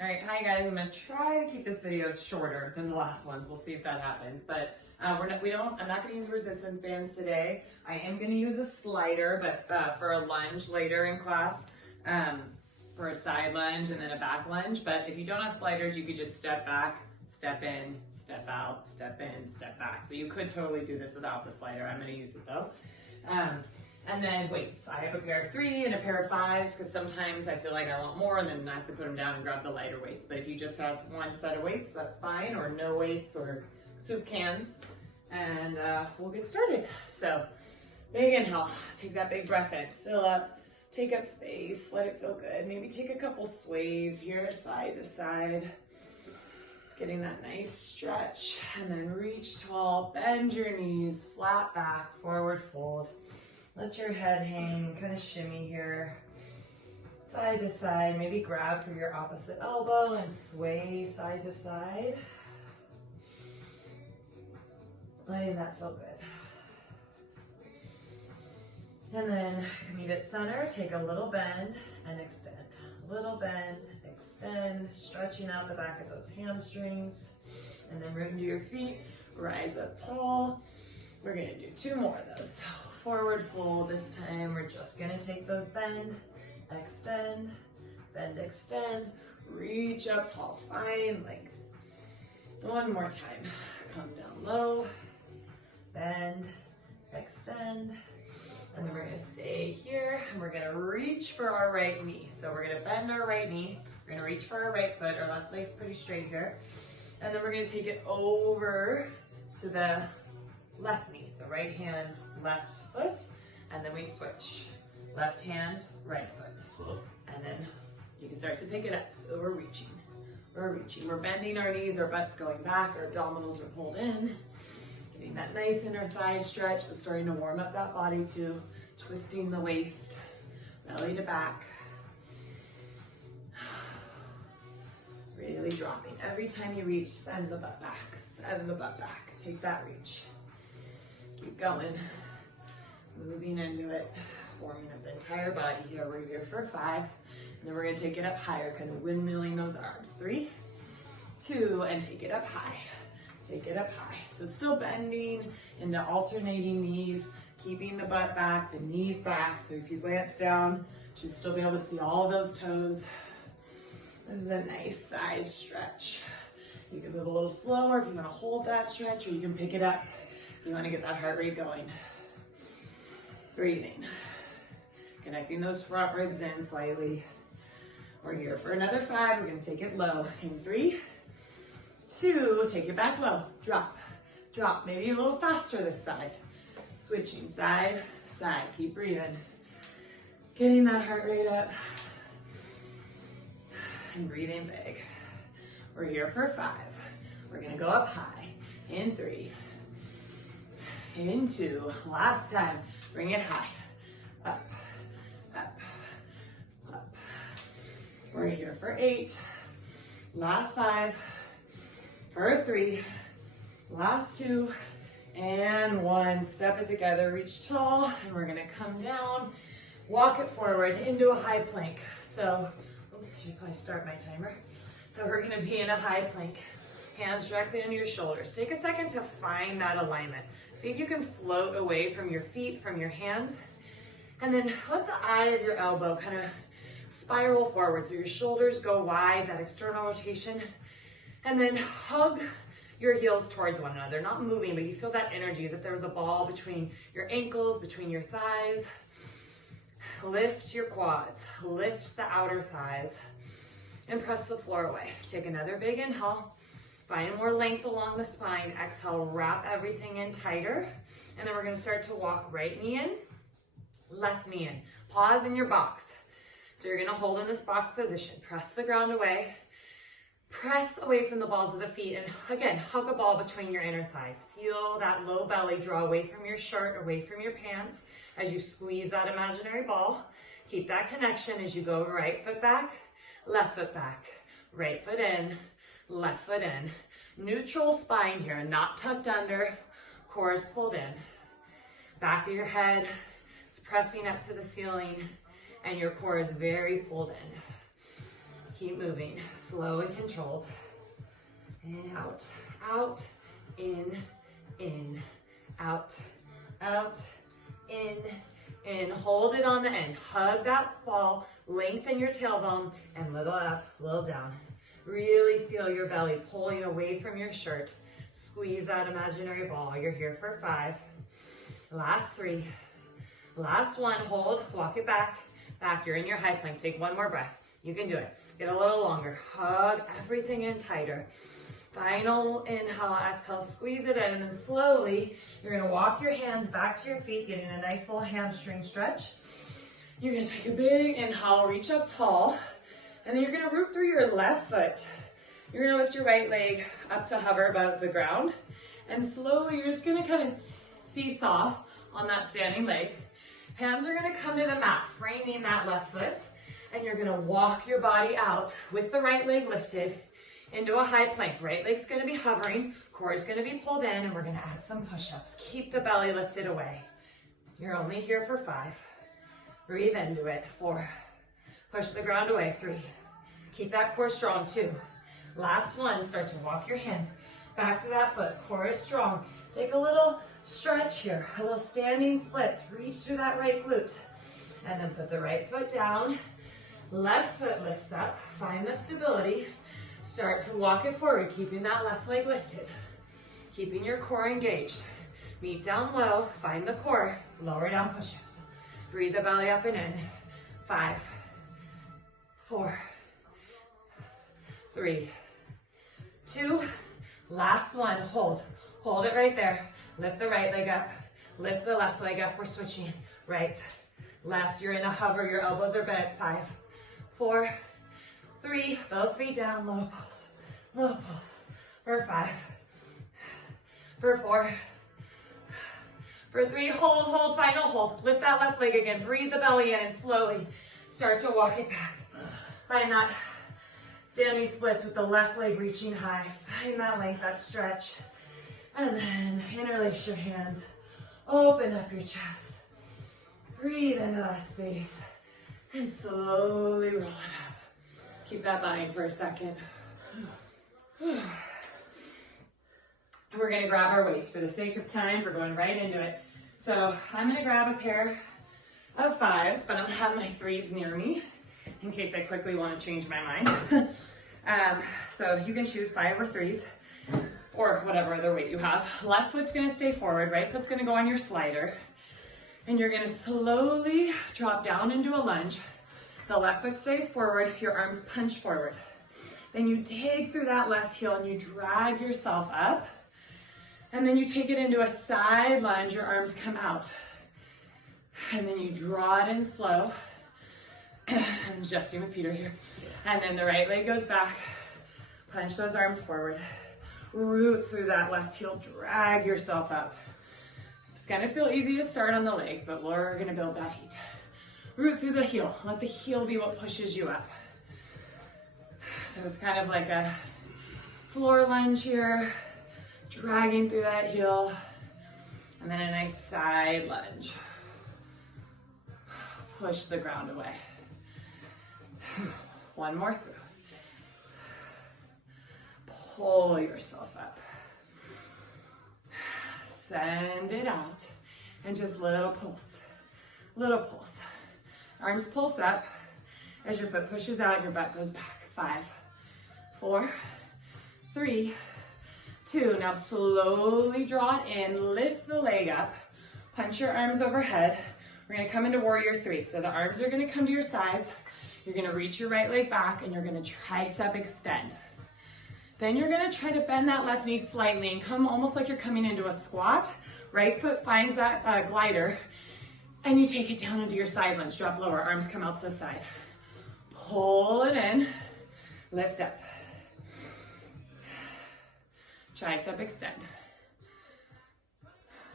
All right, hi guys. I'm gonna try to keep this video shorter than the last ones. We'll see if that happens. But I'm not gonna use resistance bands today. I am gonna use a slider, but for a lunge later in class, for a side lunge and then a back lunge. But if you don't have sliders, you could just step back, step in, step out, step in, step back. So you could totally do this without the slider. I'm gonna use it though. And then weights. I have a pair of 3 and a pair of 5s because sometimes I feel like I want more and then I have to put them down and grab the lighter weights. But if you just have one set of weights, that's fine, or no weights or soup cans. And we'll get started. So big inhale, take that big breath in, fill up, take up space, let it feel good. Maybe take a couple sways here, side to side. Just getting that nice stretch, and then reach tall, bend your knees, flat back, forward fold. Let your head hang, kind of shimmy here, side to side. Maybe grab for your opposite elbow and sway side to side. Letting that feel good. And then meet at center, take a little bend and extend. Little bend, extend, stretching out the back of those hamstrings. And then root into your feet, rise up tall. We're gonna do 2 more of those. So forward fold this time. We're just gonna take those bend, extend, reach up tall, find length. 1 more time. Come down low, bend, extend. And then we're gonna stay here and we're gonna reach for our right knee. So we're gonna bend our right knee. We're gonna reach for our right foot. Our left leg's pretty straight here. And then we're gonna take it over to the left knee. So right hand, left foot. And then we switch. Left hand, right foot. And then you can start to pick it up. So we're reaching. We're reaching. We're bending our knees, our butt's going back, our abdominals are pulled in. Getting that nice inner thigh stretch, but starting to warm up that body too. Twisting the waist, belly to back. Really dropping. Every time you reach, send the butt back. Send the butt back. Take that reach. Keep going. Moving into it. Warming up the entire body here. We're here for 5. And then we're going to take it up higher, kind of windmilling those arms. 3, 2, and take it up high. Take it up high. So still bending into alternating knees, keeping the butt back, the knees back. So if you glance down, you should still be able to see all of those toes. This is a nice side stretch. You can move a little slower if you want to hold that stretch, or you can pick it up if you want to get that heart rate going. Breathing. Connecting those front ribs in slightly. We're here for another 5. We're going to take it low. In 3, 2, take it back low. Drop, drop. Maybe a little faster this side. Switching side, side. Keep breathing. Getting that heart rate up. And breathing big. We're here for 5. We're gonna go up high. In 3. In 2. Last time. Bring it high. Up, up, up. We're here for 8. Last 5. For 3, last 2, and 1. Step it together, reach tall, and we're gonna come down, walk it forward into a high plank. So, oops, should probably start my timer. So we're gonna be in a high plank, hands directly under your shoulders. Take a second to find that alignment. See if you can float away from your feet, from your hands, and then let the eye of your elbow kind of spiral forward. So your shoulders go wide, that external rotation. And then hug your heels towards one another. Not moving, but you feel that energy as if there was a ball between your ankles, between your thighs. Lift your quads, lift the outer thighs, and press the floor away. Take another big inhale. Find more length along the spine. Exhale, wrap everything in tighter. And then we're gonna start to walk right knee in, left knee in. Pause in your box. So you're gonna hold in this box position. Press the ground away. Press away from the balls of the feet, and again, hug a ball between your inner thighs. Feel that low belly draw away from your shirt, away from your pants as you squeeze that imaginary ball. Keep that connection as you go right foot back, right foot in, left foot in. Neutral spine here, not tucked under, core is pulled in. Back of your head is pressing up to the ceiling, and your core is very pulled in. Keep moving, slow and controlled. And out, out, in, out, out, in. Hold it on the end. Hug that ball, lengthen your tailbone, and little up, little down. Really feel your belly pulling away from your shirt. Squeeze that imaginary ball. You're here for 5. Last 3. Last 1. Hold, walk it back. Back, you're in your high plank. Take 1 more breath. You can do it. Get a little longer. Hug everything in tighter. Final inhale, exhale, squeeze it in, and then slowly, you're gonna walk your hands back to your feet, getting a nice little hamstring stretch. You're gonna take a big inhale, reach up tall, and then you're gonna root through your left foot. You're gonna lift your right leg up to hover above the ground, and slowly, you're just gonna kind of seesaw on that standing leg. Hands are gonna come to the mat, framing that left foot, and you're gonna walk your body out with the right leg lifted into a high plank. Right leg's gonna be hovering, core is gonna be pulled in, and we're gonna add some push-ups. Keep the belly lifted away. You're only here for 5. Breathe into it. 4. Push the ground away. 3. Keep that core strong. 2. Last 1, start to walk your hands back to that foot. Core is strong. Take a little stretch here, a little standing splits. Reach through that right glute. And then put the right foot down. Left foot lifts up. Find the stability. Start to walk it forward, keeping that left leg lifted. Keeping your core engaged. Meet down low, find the core, lower down push-ups. Breathe the belly up and in. 5, 4, 3, 2, last 1, hold. Hold it right there. Lift the right leg up, lift the left leg up. We're switching right, left. You're in a hover, your elbows are bent. 5, 4, 3, both feet down, low pulse, low pulse. For 5, for 4, for 3, hold, final hold. Lift that left leg again, breathe the belly in and slowly start to walk it back. Find that standing splits with the left leg reaching high. Find that length, that stretch. And then interlace your hands, open up your chest. Breathe into that space and slowly roll it up. Keep that mind for a second. We're gonna grab our weights for the sake of time. We're going right into it. So I'm gonna grab a pair of 5s, but I'm gonna have my 3s near me in case I quickly wanna change my mind. So you can choose 5 or 3s or whatever other weight you have. Left foot's gonna stay forward, right foot's gonna go on your slider. And you're gonna slowly drop down into a lunge. The left foot stays forward, your arms punch forward. Then you dig through that left heel and you drag yourself up. And then you take it into a side lunge, your arms come out. And then you draw it in slow. I'm adjusting with Peter here. And then the right leg goes back. Punch those arms forward. Root through that left heel, drag yourself up. It's gonna feel easy to start on the legs, but we're gonna build that heat. Root through the heel. Let the heel be what pushes you up. So it's kind of like a floor lunge here, dragging through that heel, and then a nice side lunge. Push the ground away. 1 more through. Pull yourself up. Send it out, and just little pulse, little pulse. Arms pulse up as your foot pushes out, your butt goes back. 5, 4, 3, 2. Now slowly draw it in, lift the leg up, punch your arms overhead. We're gonna come into warrior 3. So the arms are gonna come to your sides. You're gonna reach your right leg back and you're gonna tricep extend. Then you're gonna try to bend that left knee slightly and come almost like you're coming into a squat. Right foot finds that glider and you take it down into your side lunge. Drop lower, arms come out to the side. Pull it in, lift up. Tricep extend.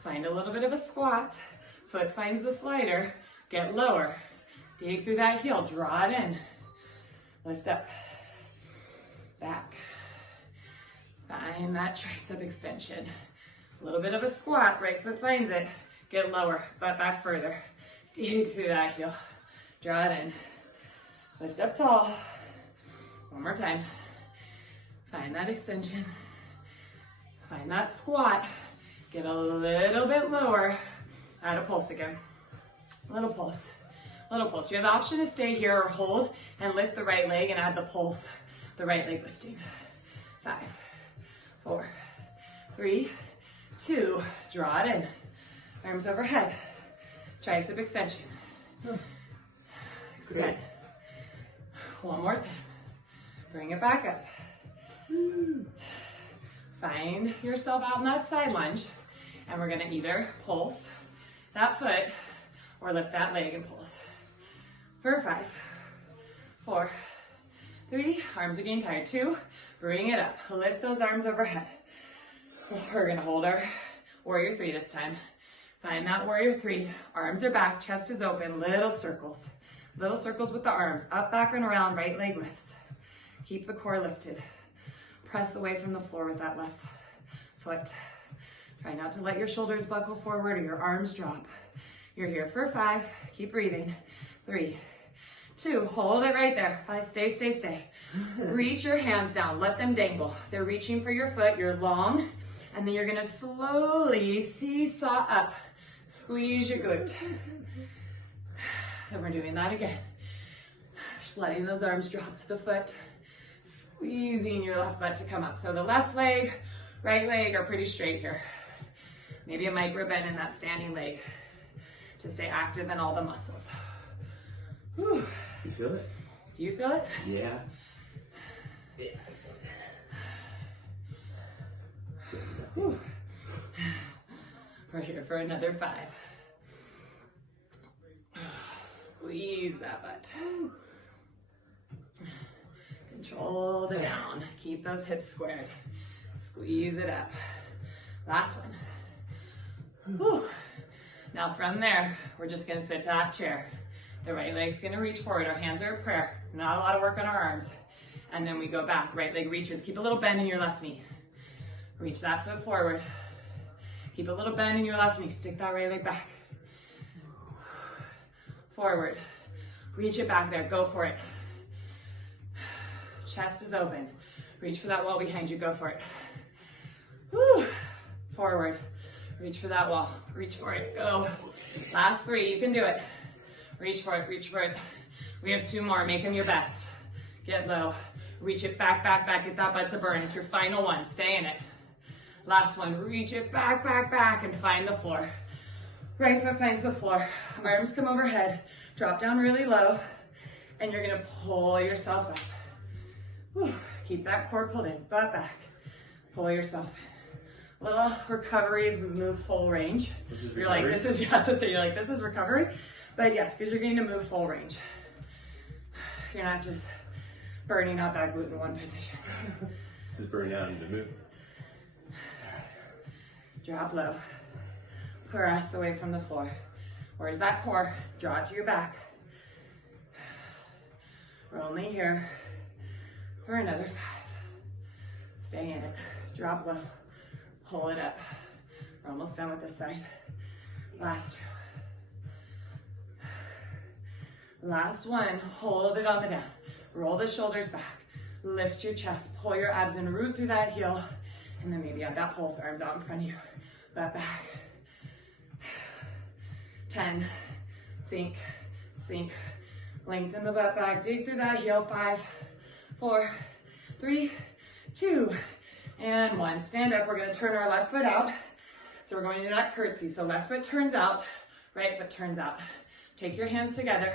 Find a little bit of a squat. Foot finds the slider, get lower. Dig through that heel, draw it in. Lift up, back. Find that tricep extension. A little bit of a squat, right foot finds it. Get lower, butt back further. Dig through that heel. Draw it in. Lift up tall. One more time. Find that extension. Find that squat. Get a little bit lower. Add a pulse again. Little pulse. Little pulse. You have the option to stay here or hold and lift the right leg and add the pulse. The right leg lifting. 5, 4, 3, 2. Draw it in. Arms overhead. Tricep extension. Extend. One more time. Bring it back up. Find yourself out in that side lunge, and we're gonna either pulse that foot or lift that leg and pulse. For 5, 4, 3, arms are getting tired. 2, bring it up. Lift those arms overhead. We're gonna hold our warrior 3 this time. Find that warrior 3. Arms are back, chest is open, little circles. Little circles with the arms, up, back, and around, right leg lifts. Keep the core lifted. Press away from the floor with that left foot. Try not to let your shoulders buckle forward or your arms drop. You're here for 5, keep breathing. 3, 2, hold it right there. 5, stay, stay, stay. Reach your hands down, let them dangle. They're reaching for your foot, you're long, and then you're gonna slowly seesaw up. Squeeze your glute. And we're doing that again. Just letting those arms drop to the foot. Squeezing your left butt to come up. So the left leg, right leg are pretty straight here. Maybe a micro bend in that standing leg to stay active in all the muscles. Whew. You feel it? Do you feel it? Yeah. Whew. We're here for another 5. Squeeze that butt. Control the down. Keep those hips squared. Squeeze it up. Last one. Whew. Now from there, we're just gonna sit to that chair. The right leg's gonna reach forward. Our hands are a prayer. Not a lot of work on our arms. And then we go back. Right leg reaches. Keep a little bend in your left knee. Reach that foot forward. Keep a little bend in your left knee. Stick that right leg back. Forward. Reach it back there. Go for it. Chest is open. Reach for that wall behind you. Go for it. Whew. Forward. Reach for that wall. Reach for it. Go. Last 3. You can do it. Reach for it. Reach for it. We have 2 more. Make them your best. Get low. Reach it back, back, back. Get that butt to burn. It's your final one. Stay in it. Last one. Reach it back, back, back, and find the floor. Right foot finds the floor. Arms come overhead. Drop down really low. And you're going to pull yourself up. Whew. Keep that core pulled in. Butt back. Pull yourself in. Little recovery as we move full range. You're like, this is, yeah, so you're like, this is recovery. But yes, because you're getting to move full range. You're not just burning out that glute in one position. This is burning out, I need to move. Drop low. Press away from the floor. Where's that core? Draw it to your back. We're only here for another 5. Stay in it. Drop low. Pull it up. We're almost done with this side. Last 2. Last one. Hold it on the down. Roll the shoulders back. Lift your chest. Pull your abs in. Root through that heel. And then maybe have that pulse. Arms out in front of you. Butt back. 10. Sink. Sink. Lengthen the butt back. Dig through that heel. 5, 4, 3, 2, and 1. Stand up. We're going to turn our left foot out. So we're going to do that curtsy. So left foot turns out. Right foot turns out. Take your hands together.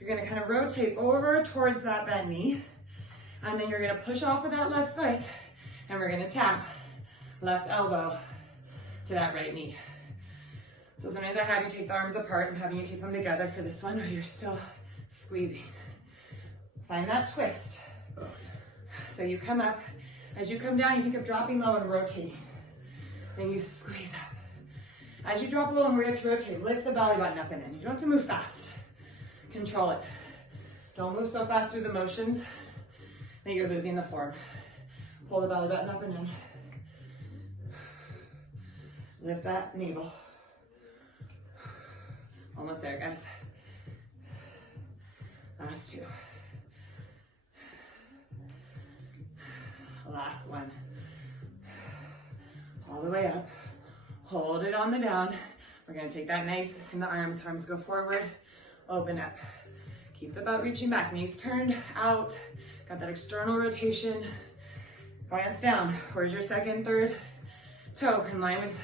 You're going to kind of rotate over towards that bent knee. And then you're going to push off of that left foot. And we're going to tap left elbow to that right knee. So sometimes I have you take the arms apart. I'm having you keep them together for this one, or you're still squeezing. Find that twist. So you come up. As you come down, you think of dropping low and rotating. Then you squeeze up. As you drop low and rotate, lift the belly button up and in. You don't have to move fast. Control it. Don't move so fast through the motions that you're losing the form. Pull the belly button up and in. Lift that navel. Almost there, guys. Last 2. Last one. All the way up. Hold it on the down. We're gonna take that nice in the arms. Arms go forward, open up. Keep the butt reaching back, knees turned out. Got that external rotation. Glance down. Where's your second, third toe in line with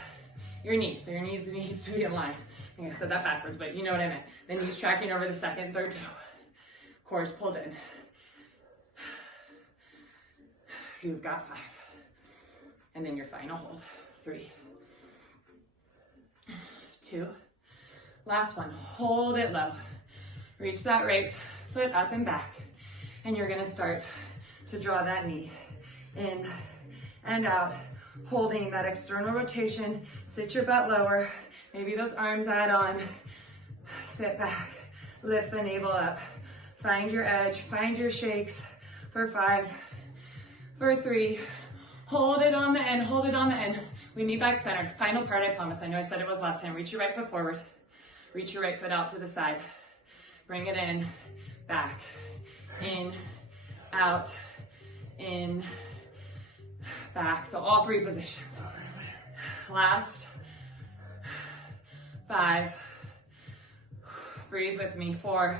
your knee? So your knees needs to be in line. I think I said that backwards, but you know what I meant. The knees tracking over the second, third toe. Cores pulled in. You've got 5. And then your final hold. 3, 2. Last one. Hold it low. Reach that right foot up and back. And you're gonna start to draw that knee in and out, holding that external rotation. Sit your butt lower. Maybe those arms add on. Sit back. Lift the navel up. Find your edge. Find your shakes for 5, for 3. Hold it on the end. Hold it on the end. We meet back center. Final part, I promise. I know I said it was last time. Reach your right foot forward. Reach your right foot out to the side. Bring it in, back, in, out, in, back. So all 3 positions. Last 5. Breathe with me. 4,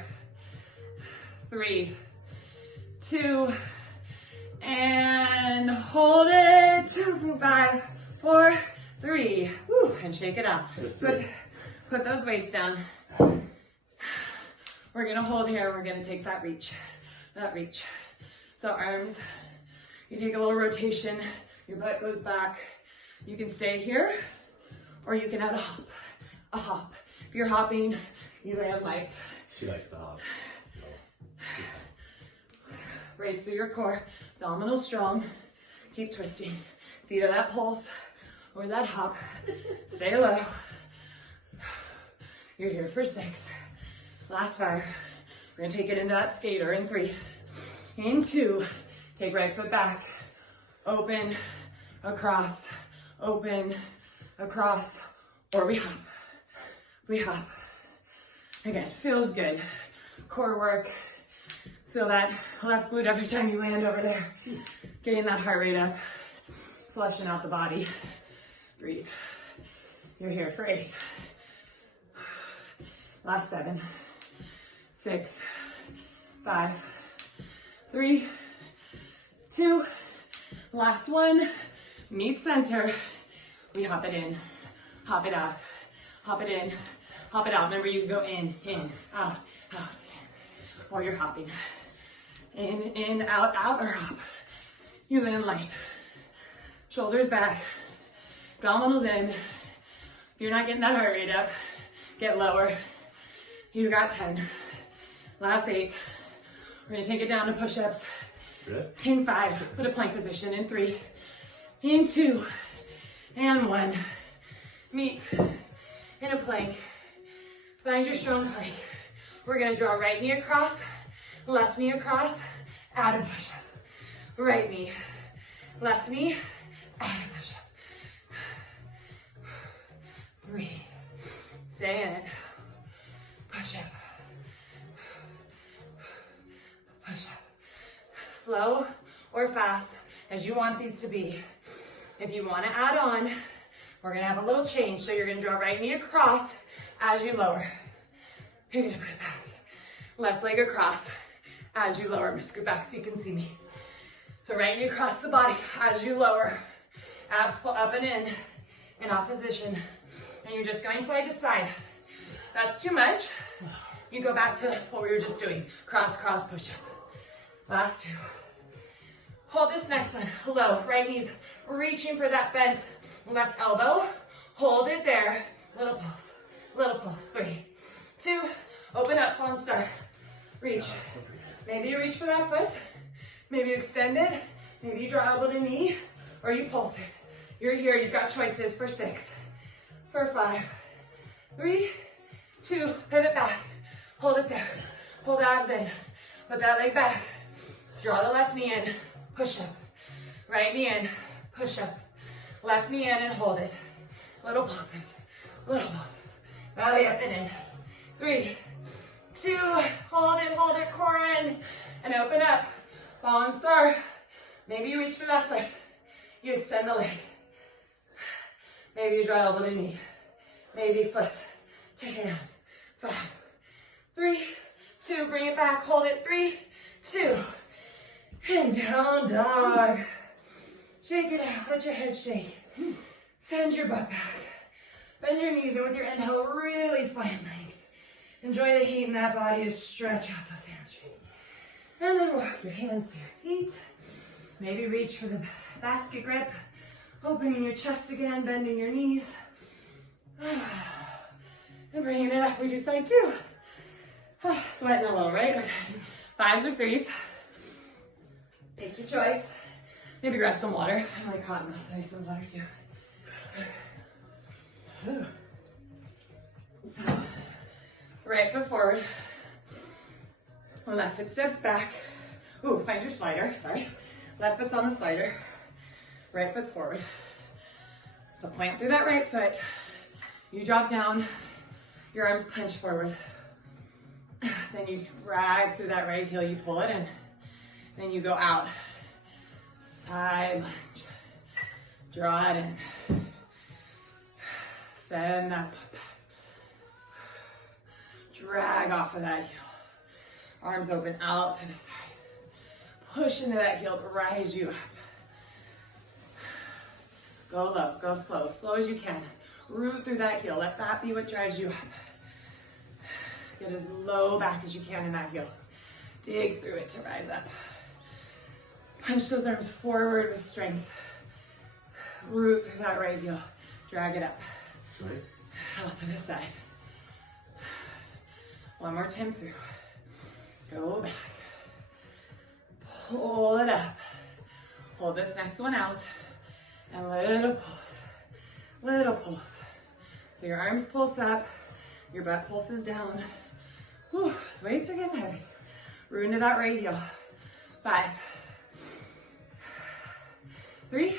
3, 2, and hold it. 5, 4, 3. Woo, and shake it out. Put those weights down. We're gonna hold here. We're gonna take that reach. So arms, you take a little rotation. Your butt goes back. You can stay here, or you can add a hop. If you're hopping, you land light. She likes to hop. Raise through your core. Abdominals strong. Keep twisting. It's either that pulse or that hop. Stay low. You're here for 6. Last 5. We're gonna take it into that skater in 3. In 2. Take right foot back. Open, across, open, across, or we hop. We hop. Again, feels good. Core work. Feel that left glute every time you land over there. Getting that heart rate up. Flushing out the body. Breathe. You're here for 8. Last 7, 6, 5, 3, 2. Last 1. Meet center. We hop it in, hop it out, hop it in, hop it out. Remember, you can go in, out, in. While you're hopping. In, out, or hop. You land light. Shoulders back. Abdominals in. If you're not getting that heart rate up, get lower. You got 10. Last 8. We're gonna take it down to push-ups. Good. In 5, put a plank position. In 3, in 2, and 1. Meet in a plank. Find your strong plank. We're gonna draw right knee across, left knee across, add a push-up. Right knee, left knee, add a push-up. Breathe. Stay in it. Push-up. Push-up. Slow or fast, as you want these to be. If you want to add on, we're going to have a little change. So you're going to draw right knee across as you lower. You're going to put it back. Left leg across as you lower. I'm going to scoot back so you can see me. So right knee across the body as you lower. Abs pull up and in opposition. And you're just going side to side. That's too much. You go back to what we were just doing. Cross, cross, push up. Last 2. Hold this next one. Low. Right knee's reaching for that bent left elbow. Hold it there. Little pulse. Little pulse. 3, 2. Open up. Fawn star. Reach. Maybe you reach for that foot. Maybe you extend it. Maybe you draw elbow to knee. Or you pulse it. You're here. You've got choices for 6. For 5. 3, 2. Pivot back. Hold it there. Hold abs in. Put that leg back. Draw the left knee in. Push up. Right knee in. Push up. Left knee in and hold it. Little pulses. Little pulses. Belly up and in. 3, 2. Hold it. Hold it. Core in. And open up. Fallen star. Maybe you reach for that foot. You extend the leg. Maybe you draw elbow to knee. Maybe foot to hand. 5, 3, 2, bring it back, hold it, 3, 2, and down dog. Shake it out, let your head shake. Send your butt back. Bend your knees, and with your inhale, really find length. Enjoy the heat in that body to stretch out those hamstrings. And then walk your hands to your feet. Maybe reach for the basket grip. Opening your chest again, bending your knees. And bringing it up, we do side 2. Sweating a little, right? Okay. 5s or 3s. Take your choice. Maybe grab some water. I like cotton mouth, so I need some water too. So, right foot forward. Left foot steps back. Ooh, find your slider, sorry. Left foot's on the slider. Right foot's forward. So plant through that right foot. You drop down, your arms punch forward. Then you drag through that right heel, you pull it in. Then you go out. Side lunge. Draw it in. Send that butt back. Drag off of that heel. Arms open out to the side. Push into that heel to rise you up. Go low, go slow, slow as you can. Root through that heel. Let that be what drives you up. Get as low back as you can in that heel. Dig through it to rise up. Punch those arms forward with strength. Root through that right heel. Drag it up. Right. Out to the side. One more time through. Go back. Pull it up. Hold this next one out. And little pulse. Little pulse. So your arms pulse up. Your butt pulses down. Whew, those weights are getting heavy. Root into that right heel. 5, 3,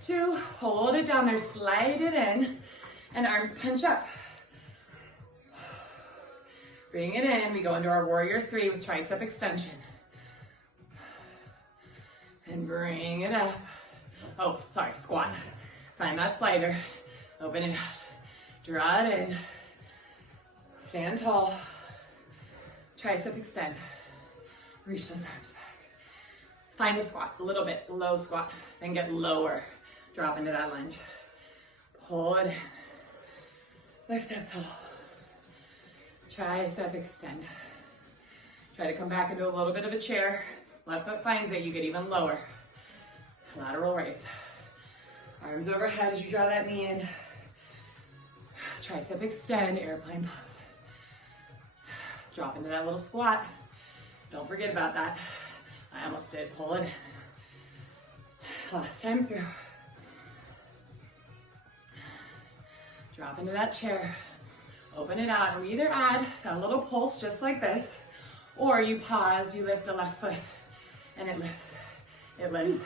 2, hold it down there, slide it in, and arms punch up. Bring it in, we go into our warrior 3 with tricep extension. And bring it up. Oh, sorry, squat. Find that slider, open it out. Draw it in, stand tall, tricep extend. Reach those arms back. Find a squat, a little bit, low squat, then get lower. Drop into that lunge. Pull it in. Lift up tall. Tricep extend. Try to come back into a little bit of a chair. Left foot finds it, you get even lower. Lateral raise. Arms overhead as you draw that knee in. Tricep extend, airplane pose. Drop into that little squat. Don't forget about that. I almost did, pull it in. Last time through. Drop into that chair. Open it out, and we either add a little pulse just like this, or you pause, you lift the left foot, and it lifts. It lifts.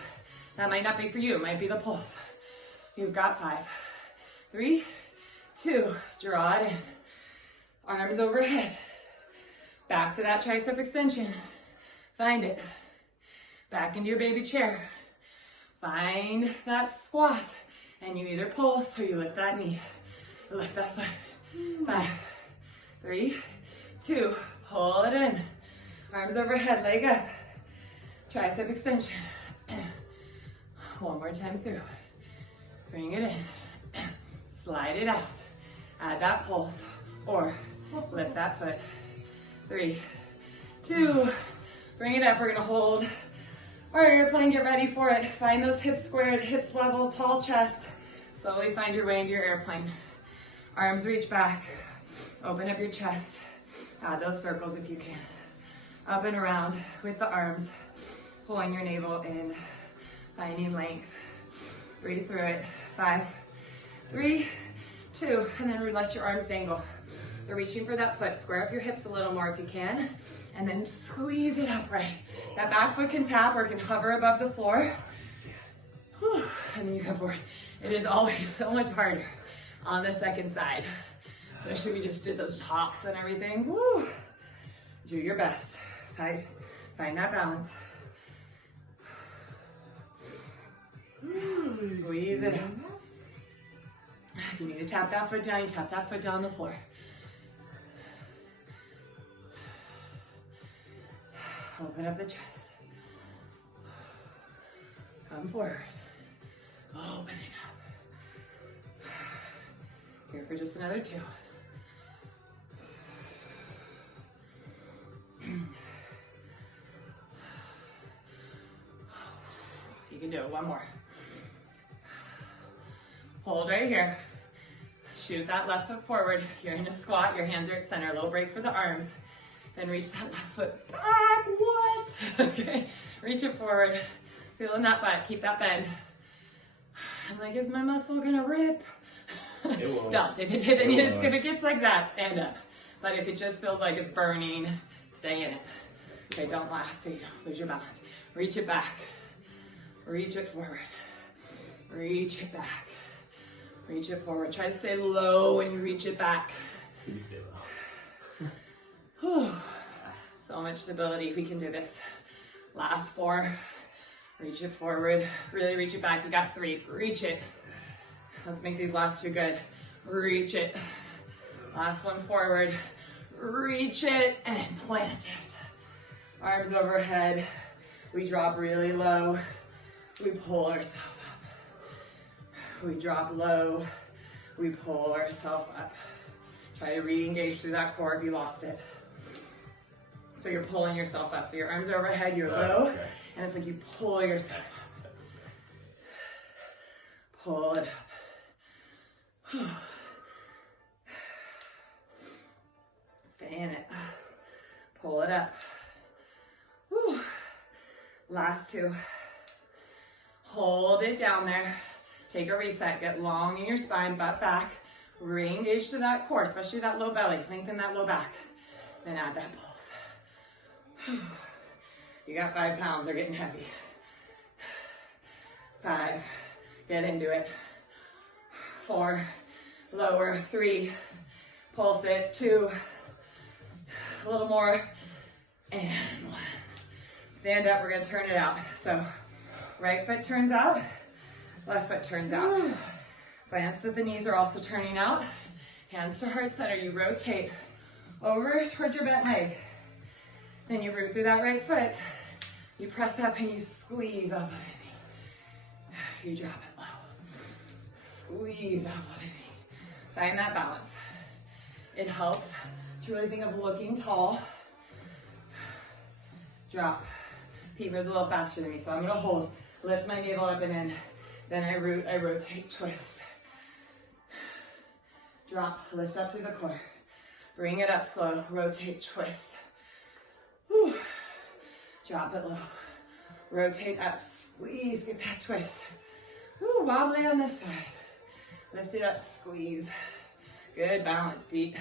That might not be for you, it might be the pulse. You've got 5, 3, 2, draw it in. Arms overhead. Back to that tricep extension. Find it. Back into your baby chair. Find that squat. And you either pulse or you lift that knee. Lift that foot. 5, 3, 2, pull it in. Arms overhead, leg up. Tricep extension. One more time through. Bring it in. Slide it out. Add that pulse or lift that foot. 3, 2, bring it up. We're gonna hold our airplane, get ready for it. Find those hips squared, hips level, tall chest. Slowly find your way into your airplane. Arms reach back. Open up your chest. Add those circles if you can. Up and around with the arms. Pulling your navel in. Finding length. Breathe through it. 5, 3, 2, and then let your arms dangle. You're reaching for that foot. Square up your hips a little more if you can, and then squeeze it upright. That back foot can tap or can hover above the floor. Whew. And then you come forward. It is always so much harder on the second side, especially we just did those hops and everything. Woo. Do your best. Find that balance. Squeeze it out. If you need to tap that foot down, you tap that foot down on the floor. Open up the chest. Come forward. Open it up. Here for just another 2. You can do it. 1 more. Hold right here. Shoot that left foot forward. You're in a squat. Your hands are at center. A little break for the arms. Then reach that left foot back. What? Okay. Reach it forward. Feeling that butt. Keep that bend. I'm like, is my muscle gonna rip? It won't. Don't. If it gets like that, stand up. But if it just feels like it's burning, stay in it. Okay, don't laugh so you don't lose your balance. Reach it back. Reach it forward. Reach it back. Reach it forward. Try to stay low when you reach it back. Can you stay low? So much stability. We can do this. Last 4. Reach it forward. Really reach it back. You got 3. Reach it. Let's make these last 2 good. Reach it. Last one forward. Reach it and plant it. Arms overhead. We drop really low. We pull ourselves up. We drop low. We pull ourselves up. Try to re-engage through that core if you lost it. So you're pulling yourself up. So your arms are overhead, you're low, okay. And it's like you pull yourself up. Pull it up. Stay in it. Pull it up. Whew. Last 2. Hold it down there. Take a reset. Get long in your spine, butt back. Re-engage to that core, especially that low belly. Lengthen that low back. Then add that pulse. You got 5 pounds. They're getting heavy. 5. Get into it. 4. Lower. 3. Pulse it. 2. A little more. And 1. Stand up. We're going to turn it out. So right foot turns out. Left foot turns out. Glance that the knees are also turning out. Hands to heart center. You rotate over towards your bent leg. Then you root through that right foot. You press up and you squeeze up on a knee. You drop it low. Squeeze up on a knee. Find that balance. It helps to really think of looking tall. Drop. Pete moves a little faster than me, so I'm gonna hold. Lift my navel up and in. Then I root, I rotate, twist. Drop, lift up through the core. Bring it up slow, rotate, twist. Whew. Drop it low. Rotate up, squeeze, get that twist. Whew, wobbly on this side. Lift it up, squeeze. Good balance, Pete.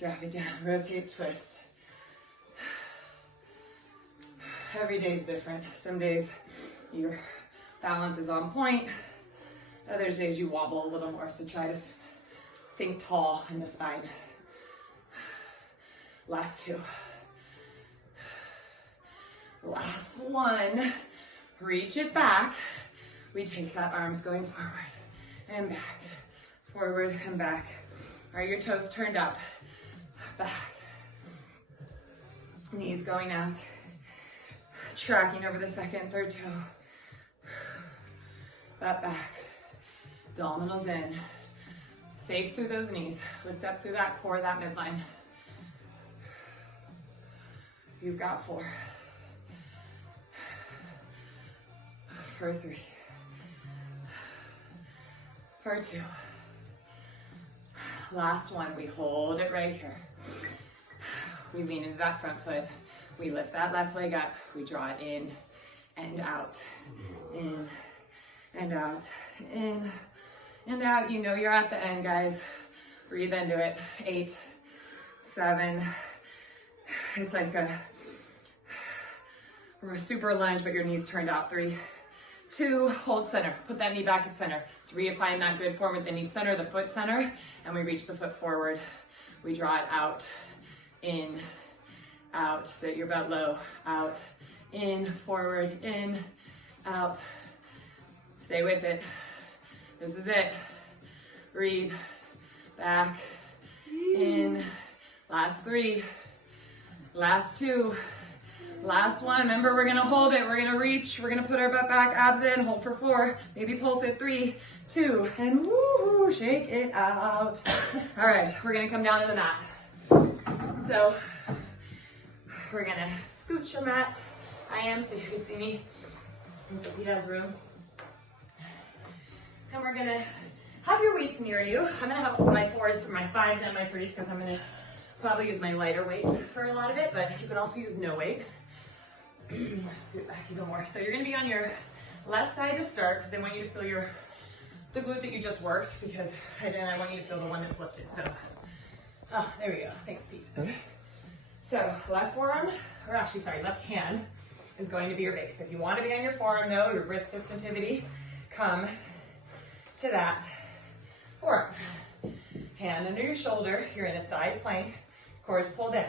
Drop it down, rotate, twist. Every day is different. Some days your balance is on point. Other days you wobble a little more, so try to think tall in the spine. Last 2. Last 1. Reach it back. We take that arms going forward and back. Forward and back. Are your toes turned up? Back. Knees going out. Tracking over the second, third toe. Butt back. Abdominals in. Safe through those knees. Lift up through that core, that midline. You've got 4. For 3. For 2. Last 1. We hold it right here. We lean into that front foot. We lift that left leg up. We draw it in and out. In and out. In and out. You know you're at the end, guys. Breathe into it. 8, 7. It's like a super lunge, but your knees turned out. 3, 2. Hold center. Put that knee back at center. Let's reaffine that good form with the knee center, the foot center, and we reach the foot forward. We draw it out. In. Out, sit your butt low, out, in, forward, in, out, Stay with it. This is it. Breathe. Back. In. Last 3. Last 2. Last 1. Remember, we're gonna hold it. We're gonna reach. We're gonna put our butt back, abs in, hold for 4. Maybe pulse it. 3, 2, and woohoo, shake it out. All right, we're gonna come down to the mat. So we're gonna scoot your mat. I am, so you can see me. And so he has room. And we're gonna have your weights near you. I'm gonna have my 4s, my 5s, and my 3s because I'm gonna probably use my lighter weight for a lot of it, but you can also use no weight. Scoot back even more. So you're gonna be on your left side to start because I want you to feel the glute that you just worked because then I want you to feel the one that's lifted. So, there we go. Thanks, Pete. Okay. So left forearm, or actually, sorry, left hand is going to be your base. If you want to be on your forearm though, your wrist sensitivity, come to that forearm. Hand under your shoulder, you're in a side plank, core's pulled in.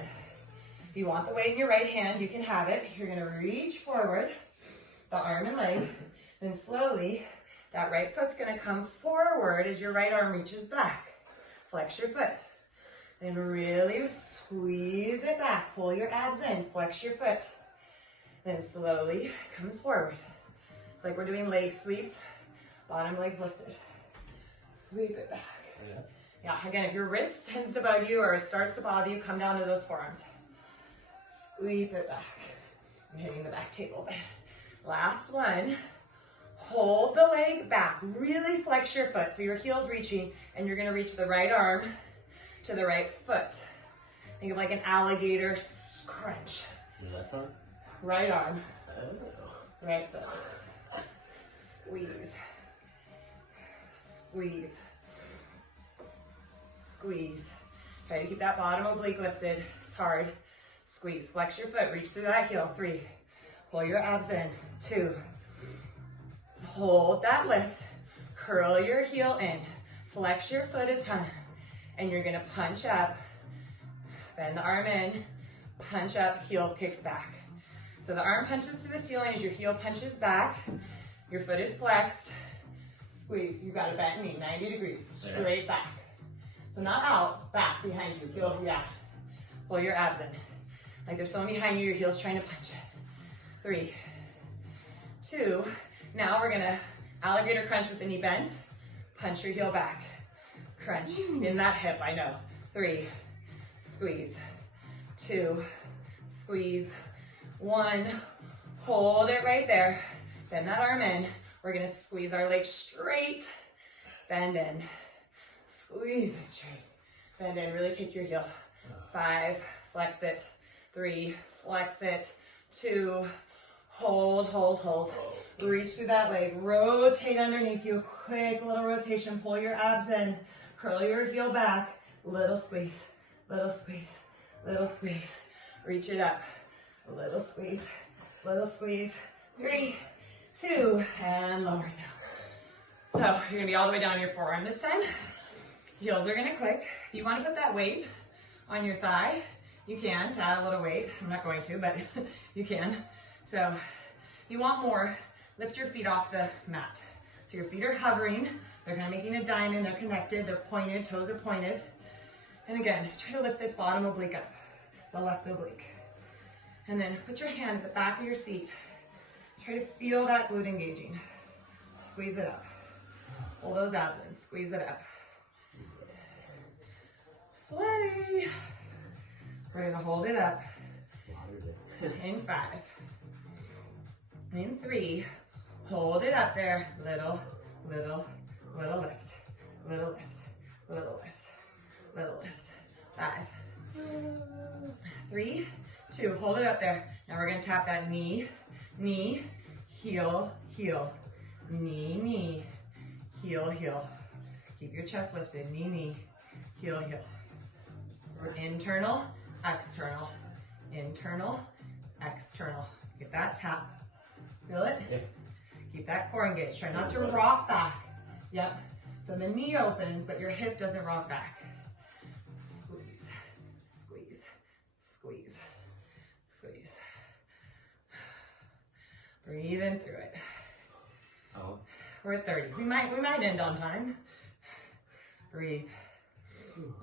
If you want the weight in your right hand, you can have it. You're gonna reach forward, the arm and leg, then slowly, that right foot's gonna come forward as your right arm reaches back. Flex your foot. Then really squeeze it back. Pull your abs in, flex your foot. Then slowly comes forward. It's like we're doing leg sweeps. Bottom leg's lifted. Sweep it back. Yeah, again, if your wrist tends to bug you or it starts to bother you, come down to those forearms. Sweep it back. I'm hitting the back table. Last one. Hold the leg back. Really flex your foot. So your heel's reaching and you're gonna reach the right arm to the right foot. Think of like an alligator crunch. The left arm? Right arm. Oh. Right foot. Squeeze. Squeeze. Squeeze. Try to keep that bottom oblique lifted. It's hard. Squeeze. Flex your foot. Reach through that heel. 3. Pull your abs in. 2. Hold that lift. Curl your heel in. Flex your foot a ton. And you're going to punch up. Bend the arm in. Punch up. Heel kicks back. So the arm punches to the ceiling as your heel punches back. Your foot is flexed. Squeeze. You've got a bent knee. 90 degrees. Straight back. So not out. Back behind you. Heel, yeah. Pull your abs in. Like there's someone behind you. Your heel's trying to punch it. 3. 2. Now we're gonna alligator crunch with the knee bent. Punch your heel back. Crunch in that hip, I know. 3. Squeeze. 2. Squeeze. 1. Hold it right there. Bend that arm in. We're gonna squeeze our leg straight. Bend in. Squeeze it straight. Bend in, really kick your heel. 5. Flex it. 3. Flex it. 2. Hold, hold, hold. Reach through that leg. Rotate underneath you. Quick little rotation. Pull your abs in. Curl your heel back. Little squeeze. Little squeeze. Little squeeze. Reach it up. Little squeeze. Little squeeze. 3, 2, and lower down. So you're going to be all the way down your forearm this time. Heels are going to click. If you want to put that weight on your thigh, you can to add a little weight. I'm not going to, but you can. So if you want more, lift your feet off the mat. So your feet are hovering. They're kind of making a diamond. They're connected. They're pointed. Toes are pointed. And again, try to lift this bottom oblique up, the left oblique. And then put your hand at the back of your seat. Try to feel that glute engaging. Squeeze it up. Pull those abs in. Squeeze it up. Sweaty. We're going to hold it up. In 5. In 3. Hold it up there. Little, little, little lift. Little lift. Little lift. Little lift. 5. 3, 2. Hold it up there. Now we're going to tap that knee, knee, heel, heel. Knee, knee, heel, heel. Keep your chest lifted. Knee, knee, heel, heel. Internal, external. Internal, external. Get that tap. Feel it? Yep. Keep that core engaged. Try not to rock back. Yep. So the knee opens, but your hip doesn't rock back. Squeeze, squeeze, squeeze, squeeze. Breathe in through it. Oh. We're at 30. We might end on time. Breathe.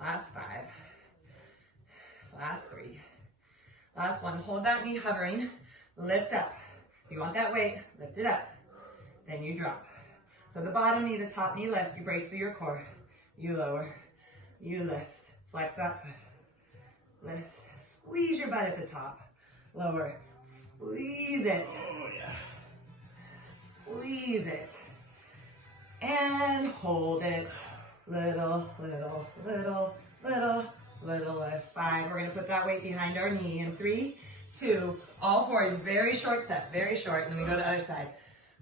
Last 5. Last 3. Last 1. Hold that knee hovering. Lift up. If you want that weight, lift it up. Then you drop. So the bottom knee, the top knee lift. You brace through your core. You lower. You lift. Flex that foot. Lift. Squeeze your butt at the top. Lower. Squeeze it. Oh, yeah. Squeeze it. And hold it. Little, little, little, little, little lift. 5. We're going to put that weight behind our knee in 3, 2, all 4. Very short step, very short. And then we go to the other side.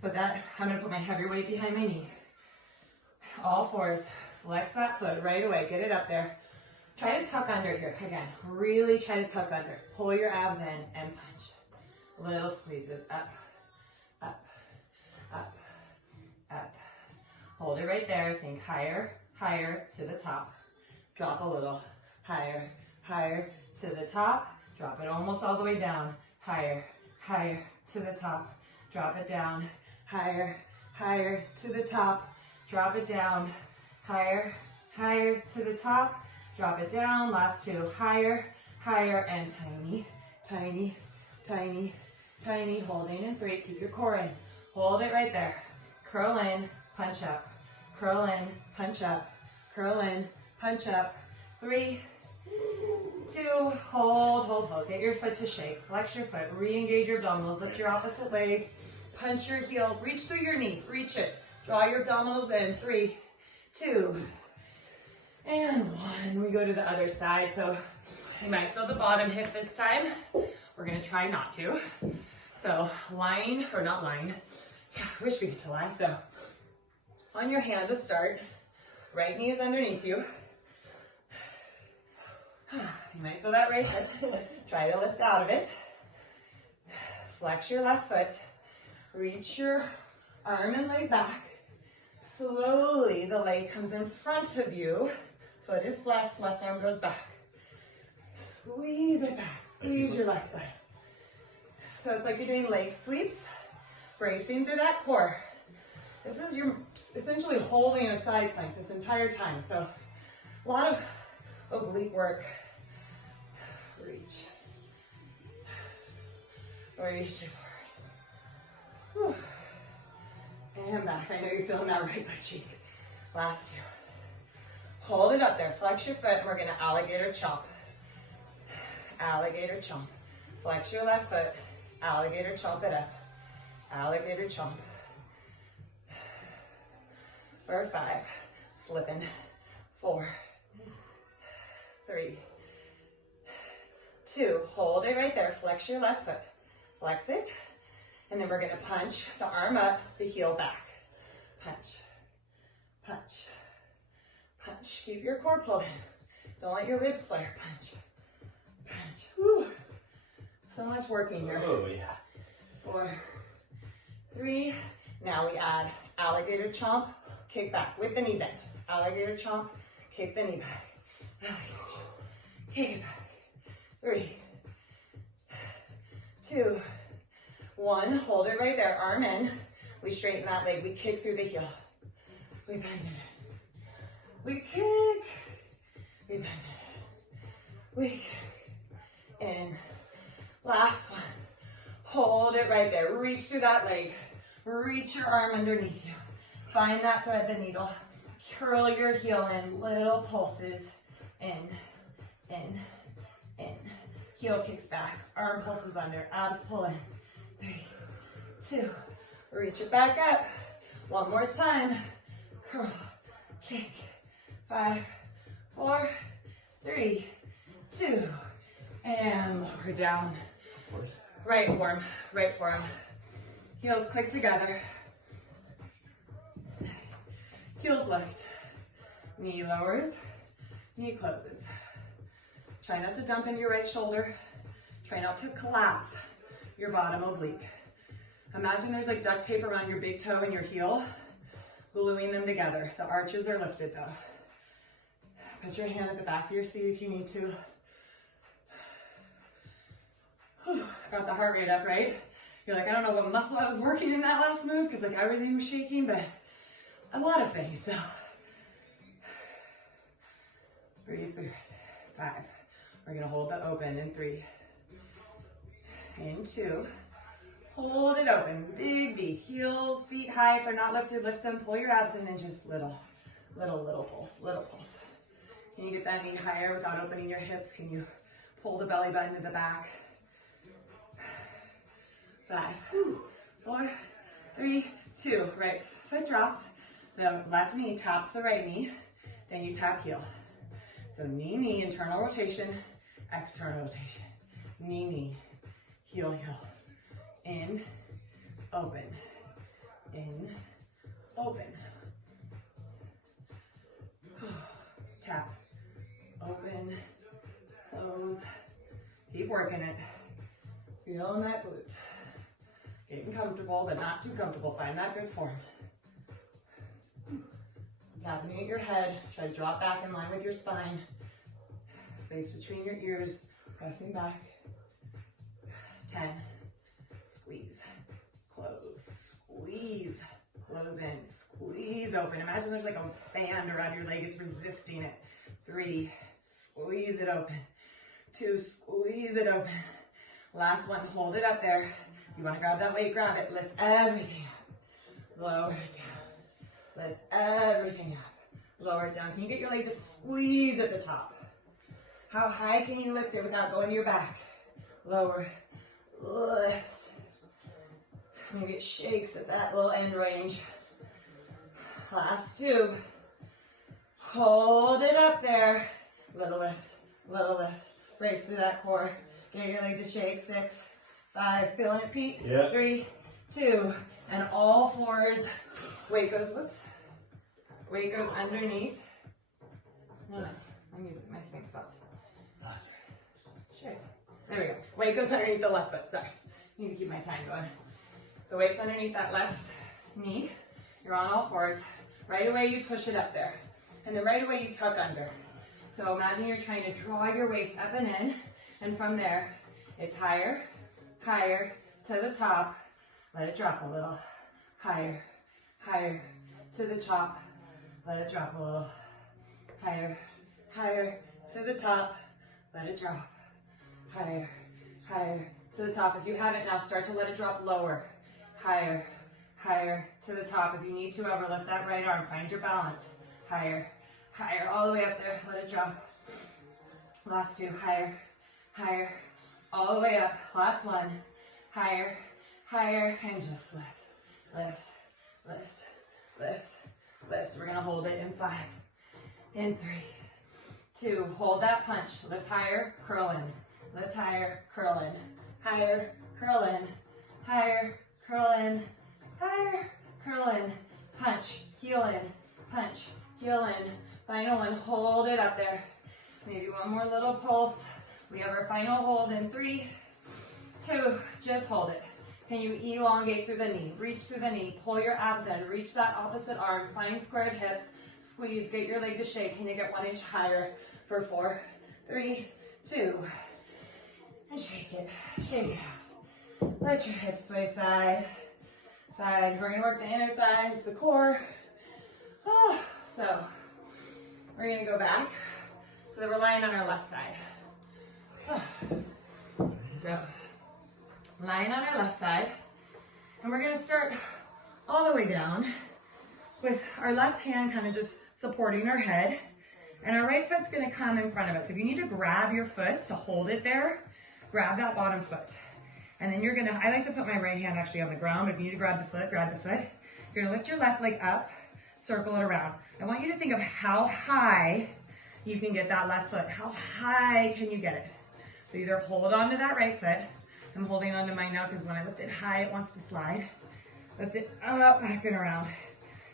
Put that, I'm going to put my heavy weight behind my knee. All 4s. Flex that foot right away. Get it up there. Try to tuck under here. Again, really try to tuck under. Pull your abs in and punch. Little squeezes. Up, up, up, up. Hold it right there. Think higher, higher to the top. Drop a little. Higher, higher to the top. Drop it almost all the way down. Higher, higher to the top. Drop it down. Higher, higher to the top. Drop it down. Higher, higher to the top. Drop it down. Last 2. Higher, higher, and tiny, tiny, tiny, tiny. Holding in 3. Keep your core in. Hold it right there. Curl in, punch up. Curl in, punch up. Curl in, punch up. 3, 2, hold, hold, hold. Get your foot to shake. Flex your foot. Re-engage your abdominals. Lift your opposite leg. Punch your heel. Reach through your knee. Reach it. Draw your abdominals in. 3, 2, and 1. We go to the other side. So you might feel the bottom hip this time. We're going to try not to. So lying, or not lying. Yeah, I wish we could to lie. So on your hand to start. Right knee is underneath you. You might feel that right hip. Try to lift out of it. Flex your left foot. Reach your arm and leg back. Slowly, the leg comes in front of you. Foot is flexed, left arm goes back. Squeeze it back. Squeeze your left foot. So it's like you're doing leg sweeps, bracing through that core. This is your essentially holding a side plank this entire time. So a lot of oblique work. Reach. Reach it forward. Whew. And back. I know you're feeling that right butt cheek. Last 2. Hold it up there. Flex your foot. We're going to alligator chomp. Alligator chomp. Flex your left foot. Alligator chomp it up. Alligator chomp. For 5. Slipping. 4. 3. 2. Hold it right there. Flex your left foot. Flex it. And then we're going to punch the arm up, the heel back. Punch. Punch. Punch. Keep your core pulled in. Don't let your ribs flare. Punch. Punch. Woo. So much working here. Oh, yeah. 4. 3. Now we add alligator chomp, kick back with the knee bent. Alligator chomp, kick the knee back. Alligator chomp, kick it back. 3, 2, 1. Hold it right there. Arm in. We straighten that leg. We kick through the heel. We bend it. We kick. We bend it. We kick. In. Last 1. Hold it right there. Reach through that leg. Reach your arm underneath you. Find that thread, the needle. Curl your heel in. Little pulses. In. In. In. Heel kicks back. Arm pulses under. Abs pull in. 3, 2. Reach it back up. 1 more time. Curl. Kick. 5, 4, 3, 2. And lower down. Right form. Right form. Heels click together. Heels lift. Knee lowers. Knee closes. Try not to dump into your right shoulder. Try not to collapse your bottom oblique. Imagine there's like duct tape around your big toe and your heel, gluing them together. The arches are lifted though. Put your hand at the back of your seat if you need to. Whew, got the heart rate up, right? You're like, I don't know what muscle I was working in that last move because like everything was shaking, but a lot of things. So breathe, breathe. 5. We're gonna hold the open in 3. In 2. Hold it open. Big V. Heels, feet high. If they're not lifted, lift them. Pull your abs in and just little pulse, little pulse. Can you get that knee higher without opening your hips? Can you pull the belly button to the back? 5, 4, 3, 2. Right foot drops. The left knee taps the right knee. Then you tap heel. So knee, knee, internal rotation, external rotation. Knee, knee, heel, heel. In, open. In, open. Tap. Open. Close. Keep working it. Feeling that glute. Getting comfortable, but not too comfortable. Find that good form. What's happening at your head? Try to drop back in line with your spine. Space between your ears. Pressing back. 10. Squeeze. Close. Squeeze. Close in. Squeeze open. Imagine there's like a band around your leg. It's resisting it. 3. Squeeze it open. 2. Squeeze it open. Last one. Hold it up there. You want to grab that weight, grab it. Lift everything up. Lower it down. Lift everything up. Lower it down. Can you get your leg to squeeze at the top? How high can you lift it without going to your back? Lower. Lift. Maybe it shakes at that little end range. Last 2. Hold it up there. Little lift. Little lift. Race through that core. Get your leg to shake. 6, 5, feeling it, Pete? Yeah. 3, 2, and all fours. Weight goes, whoops. Weight goes underneath. No, I'm using my thing stopped. Sure. There we go. Weight goes underneath the left foot. Sorry. Need to keep my time going. So weight's underneath that left knee. You're on all fours. Right away you push it up there. And then right away you tuck under. So imagine you're trying to draw your waist up and in. And from there, it's higher, higher, to the top. Let it drop a little. Higher, higher, to the top. Let it drop a little. Higher, higher, to the top. Let it drop. Higher, higher, to the top. If you haven't now, start to let it drop lower. Higher, higher, to the top. If you need to, ever lift that right arm. Find your balance. Higher, higher, all the way up there. Let it drop. Last 2. Higher, higher, all the way up. Last 1. Higher, higher, and just lift, lift, lift, lift, lift. We're gonna hold it in 5, in 3, 2. Hold that punch. Lift higher, curl in. Lift higher, curl in. Higher, curl in. Higher, curl in. Higher, curl in. Punch, heel in. Punch, heel in. Final one. Hold it up there. Maybe one more little pulse. We have our final hold in 3, 2. Just hold it. Can you elongate through the knee? Reach through the knee. Pull your abs in. Reach that opposite arm. Find squared hips. Squeeze. Get your leg to shake. Can you get 1 inch higher for 4, 3, 2. And shake it. Shake it out. Let your hips sway side, side. We're going to work the inner thighs, the core. So we're going to go back so that we're lying on our left side. So lying on our left side, and we're going to start all the way down with our left hand kind of just supporting our head, and our right foot's going to come in front of us. If you need to grab your foot to hold it there, grab that bottom foot. And then you're going to, I like to put my right hand actually on the ground, but if you need to grab the foot, grab the foot. You're going to lift your left leg up, circle it around. I want you to think of how high you can get that left foot. How high can you get it? So either hold on to that right foot. I'm holding on to mine now because when I lift it high, it wants to slide. Lift it up, back and around.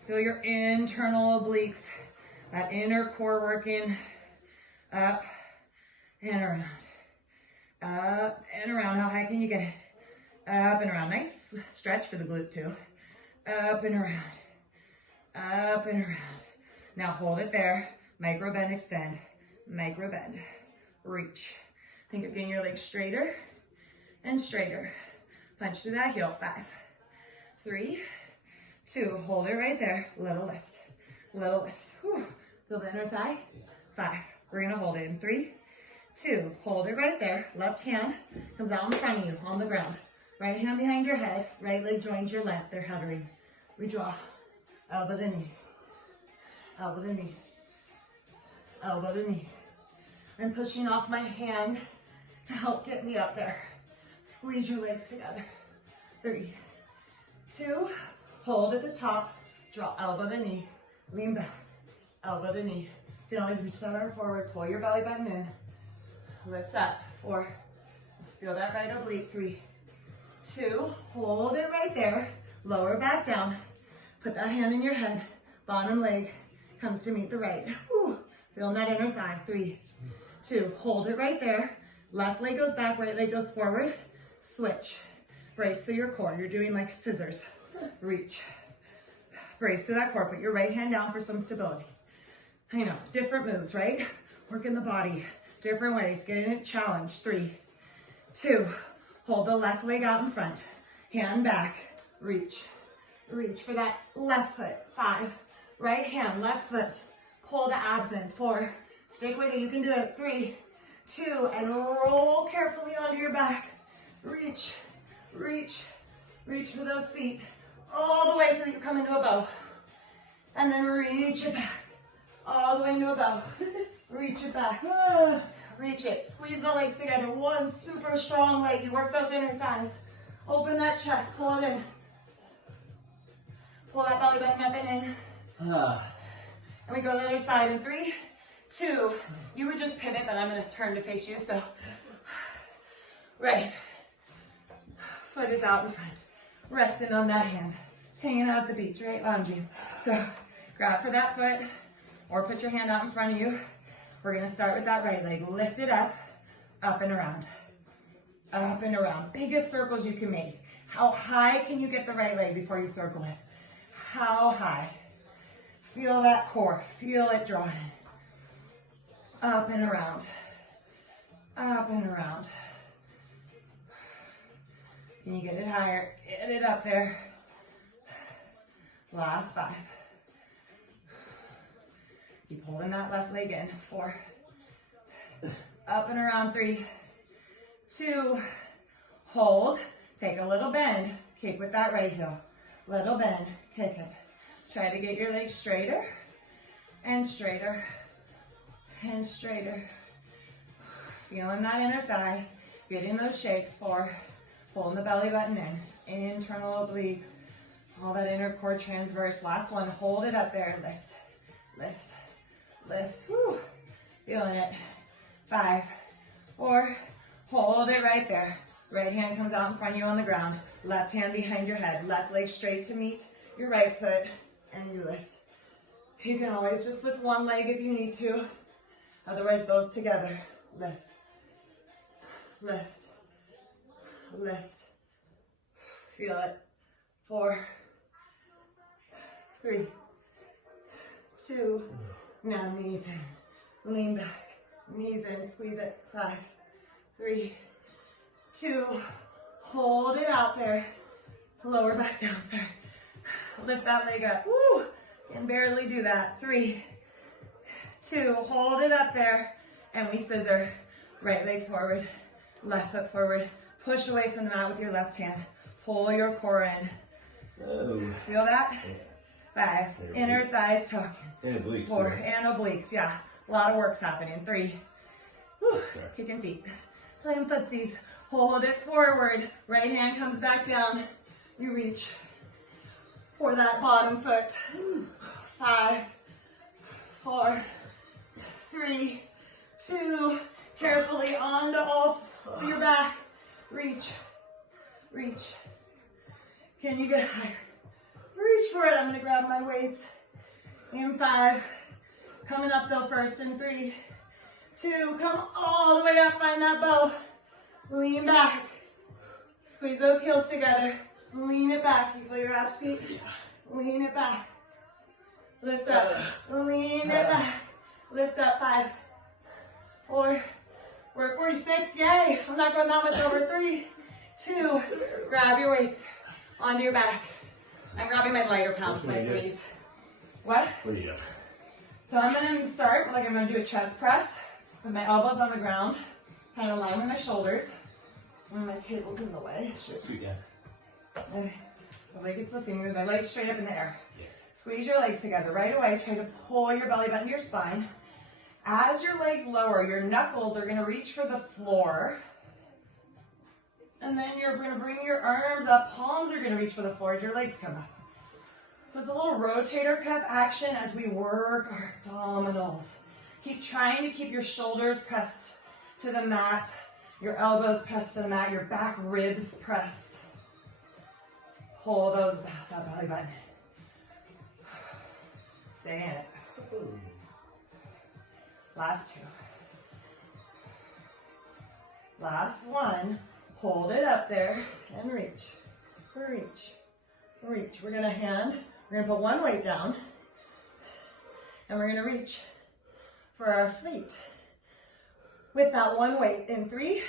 Feel your internal obliques, that inner core working. Up and around. Up and around. How high can you get it? Up and around. Nice stretch for the glute too. Up and around. Up and around. Now hold it there. Micro bend, extend. Micro bend. Reach. Think of getting your legs straighter and straighter. Punch to that heel. 5, 3, 2, hold it right there, little lift, little lift. Whew. Feel the inner thigh? 5, we're gonna hold it in 3, 2, hold it right there, left hand comes out in front of you on the ground. Right hand behind your head, right leg joins your left, they're hovering. We draw, elbow to knee, elbow to knee, elbow to knee. I'm pushing off my hand to help get me up there. Squeeze your legs together. 3, 2, hold at the top, draw elbow to knee, lean back, elbow to knee. You can always reach that arm forward, pull your belly button in, lift up. 4, feel that right oblique. 3, 2, hold it right there, lower back down, put that hand in your head, bottom leg comes to meet the right. Whew. Feeling that inner thigh. 3, 2, hold it right there, left leg goes back, right leg goes forward, switch, brace through your core, you're doing like scissors, reach, brace through that core, put your right hand down for some stability. I know, different moves, right? Working the body, different ways, getting it challenged. 3, 2, hold the left leg out in front, hand back, reach, reach for that left foot. 5, right hand, left foot, pull the abs in. 4, stick with it, you can do it. 3, 2, and roll carefully onto your back. Reach, reach, reach for those feet all the way so that you come into a bow. And then reach it back, all the way into a bow. Reach it back, reach it. Squeeze the legs together, one super strong leg. You work those inner thighs. Open that chest, pull it in. Pull that belly button up and in. And we go to the other side in 3, 2. You would just pivot, but I'm gonna turn to face you, so. Right. Foot is out in front. Resting on that hand. It's hanging out at the beach, right? Lounging. So grab for that foot or put your hand out in front of you. We're gonna start with that right leg. Lift it up and around. Up and around. Biggest circles you can make. How high can you get the right leg before you circle it? How high? Feel that core. Feel it draw in. Up and around. Up and around. Can you get it higher? Get it up there. Last 5. Keep holding that left leg in. 4. Up and around. 3, 2. Hold. Take a little bend. Kick with that right heel. Little bend. Kick it. Try to get your legs straighter and straighter and straighter. Feeling that inner thigh. Getting those shakes. 4. Pulling the belly button in. Internal obliques. All that inner core transverse. Last one. Hold it up there. Lift. Lift. Lift. Woo. Feeling it. 5, 4. Hold it right there. Right hand comes out in front of you on the ground. Left hand behind your head. Left leg straight to meet your right foot. And you lift. You can always just lift one leg if you need to. Otherwise, both together. Lift. Lift. Lift. Feel it. 4, 3, 2. Now knees in. Lean back. Knees in. Squeeze it. 5, 3, 2. Hold it out there. Lower back down. Sorry. Lift that leg up. Woo! Can barely do that. 3, 2. Hold it up there. And we scissor. Right leg forward. Left foot forward. Push away from the mat with your left hand. Pull your core in. Oh. Feel that? Yeah. 5. Inner thighs talking. And obliques. 4. And obliques. Yeah. A lot of work's happening. 3. Whew. Sorry. Kicking feet. Playing footsies. Hold it forward. Right hand comes back down. You reach for that bottom foot. 5, 4, 3, 2. Carefully onto all your back. Reach. Reach. Can you get higher? Reach for it. I'm going to grab my weights. In 5. Coming up though first in 3, 2. Come all the way up. Find that bow. Lean back. Squeeze those heels together. Lean it back. You feel your abs, Pete? Lean it back. Lift up. Lean it back. Lift up. 5, 4. We're at 46. Yay. I'm not going that much over. 3, 2. Grab your weights onto your back. I'm grabbing my my lighter pounds, What my should we do? threes. What? What do you do? So I'm gonna start, like I'm gonna do a chest press with my elbows on the ground, kind of align with my shoulders. And my table's in the way. Yes, we can. Hopefully you can still see me with my legs straight up in the air. Yeah. Squeeze your legs together right away. Try to pull your belly button to your spine. As your legs lower, your knuckles are gonna reach for the floor. And then you're gonna bring your arms up. Palms are gonna reach for the floor as your legs come up. So it's a little rotator cuff action as we work our abdominals. Keep trying to keep your shoulders pressed to the mat, your elbows pressed to the mat, your back ribs pressed. Pull those back, that belly button. Stay in it. Last two. Last one. Hold it up there and reach. Reach. Reach. We're gonna put one weight down and we're gonna reach for our feet. With that one weight in 3,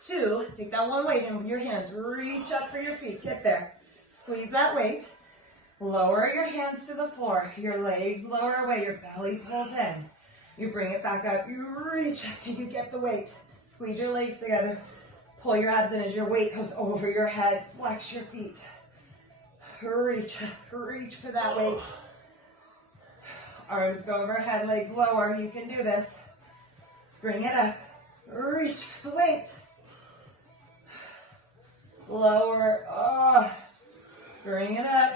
2, take that one weight and with your hands, reach up for your feet. Get there. Squeeze that weight. Lower your hands to the floor. Your legs lower away. Your belly pulls in. You bring it back up. You reach up and you get the weight. Squeeze your legs together. Pull your abs in as your weight goes over your head. Flex your feet. Reach for that weight. Arms go overhead, legs lower. You can do this. Bring it up. Reach for the weight. Lower. Oh. Bring it up.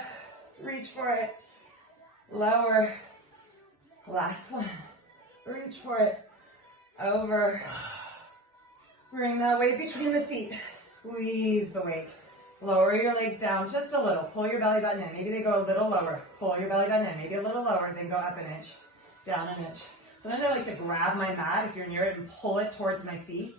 Reach for it. Lower. Last one. Reach for it. Over. Bring that weight between the feet. Squeeze the weight. Lower your legs down just a little. Pull your belly button in. Maybe they go a little lower. Pull your belly button in. Maybe a little lower. Then go up an inch. Down an inch. Sometimes I like to grab my mat if you're near it and pull it towards my feet.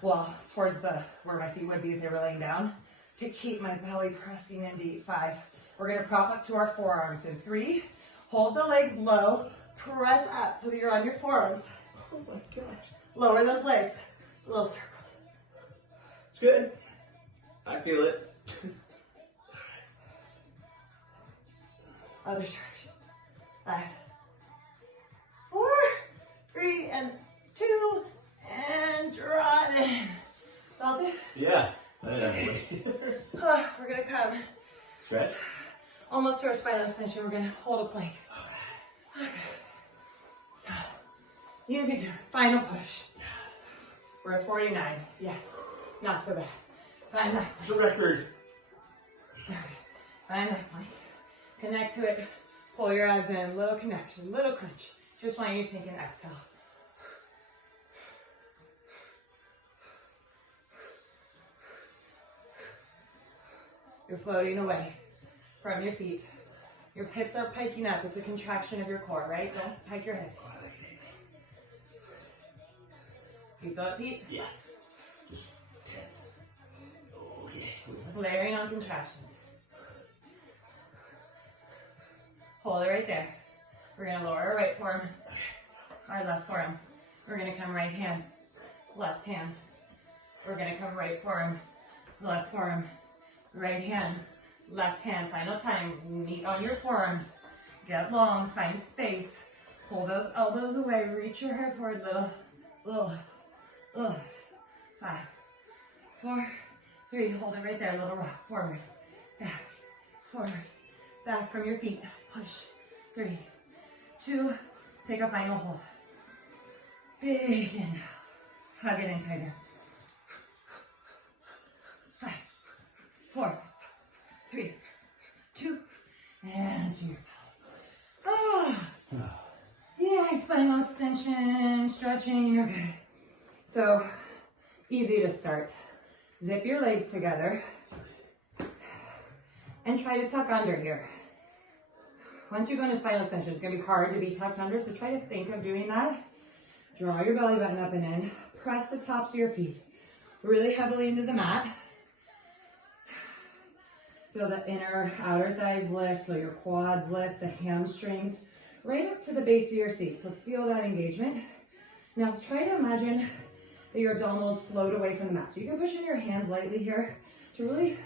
Well, towards where my feet would be if they were laying down. To keep my belly pressing in deep. 5. We're going to prop up to our forearms in 3. Hold the legs low. Press up so that you're on your forearms. Oh my gosh. Lower those legs. Little circles. It's good. I feel it. Other direction. 5, 4, 3, and 2, and draw it in. Felt it? Yeah. I didn't have to wait. We're gonna come Stretch. almost to our spinal extension. We're gonna hold a plank. Okay. So, you can do it. Final push. We're at 49. Yes. Not so bad. Find that. It's a record. Okay. Find that plank. Connect to it. Pull your abs in. Little connection. Little crunch. Just want you to think and exhale. You're floating away from your feet. Your hips are piking up. It's a contraction of your core, right? Don't pike your hips. Oh, I like it. You feel it, Pete? Yeah. Just tense. Oh, yeah. Layering on contractions. Hold it right there. We're going to lower our right forearm, our left forearm. We're going to come right hand, left hand. We're going to come right forearm, left forearm, right hand, left hand. Final time. Meet on your forearms. Get long. Find space. Pull those elbows away. Reach your head forward. Little. 5, 4, 3. Hold it right there. Little rock. Forward. Back. Forward. Back from your feet. Push. 3, 2. Take a final hold. Big inhale. Hug it in tighter. 5, 4, 3, 2, and to your belly. Oh, yeah, spinal extension, stretching, you're good. So, easy to start. Zip your legs together and try to tuck under here. Once you go into spinal extension, it's going to be hard to be tucked under, so try to think of doing that. Draw your belly button up and in. Press the tops of your feet really heavily into the mat. Feel the inner, outer thighs lift, feel your quads lift, the hamstrings, right up to the base of your seat. So feel that engagement. Now try to imagine that your abdominals float away from the mat. So you can push in your hands lightly here to really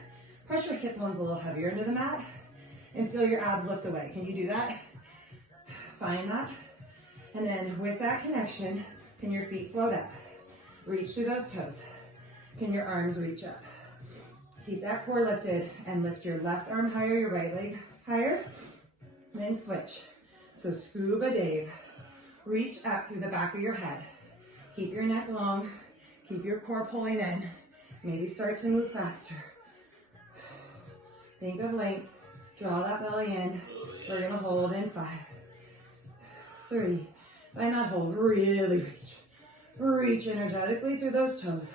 press your hip bones a little heavier into the mat. and feel your abs lift away. Can you do that? Find that. And then with that connection, can your feet float up? Reach through those toes. Can your arms reach up? Keep that core lifted and lift your left arm higher, your right leg higher. Then switch. So scuba Dave. Reach up through the back of your head. Keep your neck long. Keep your core pulling in. Maybe start to move faster. Think of length. Draw that belly in. We're going to hold in 5, 3. Find that hold. Really reach. Reach energetically through those toes.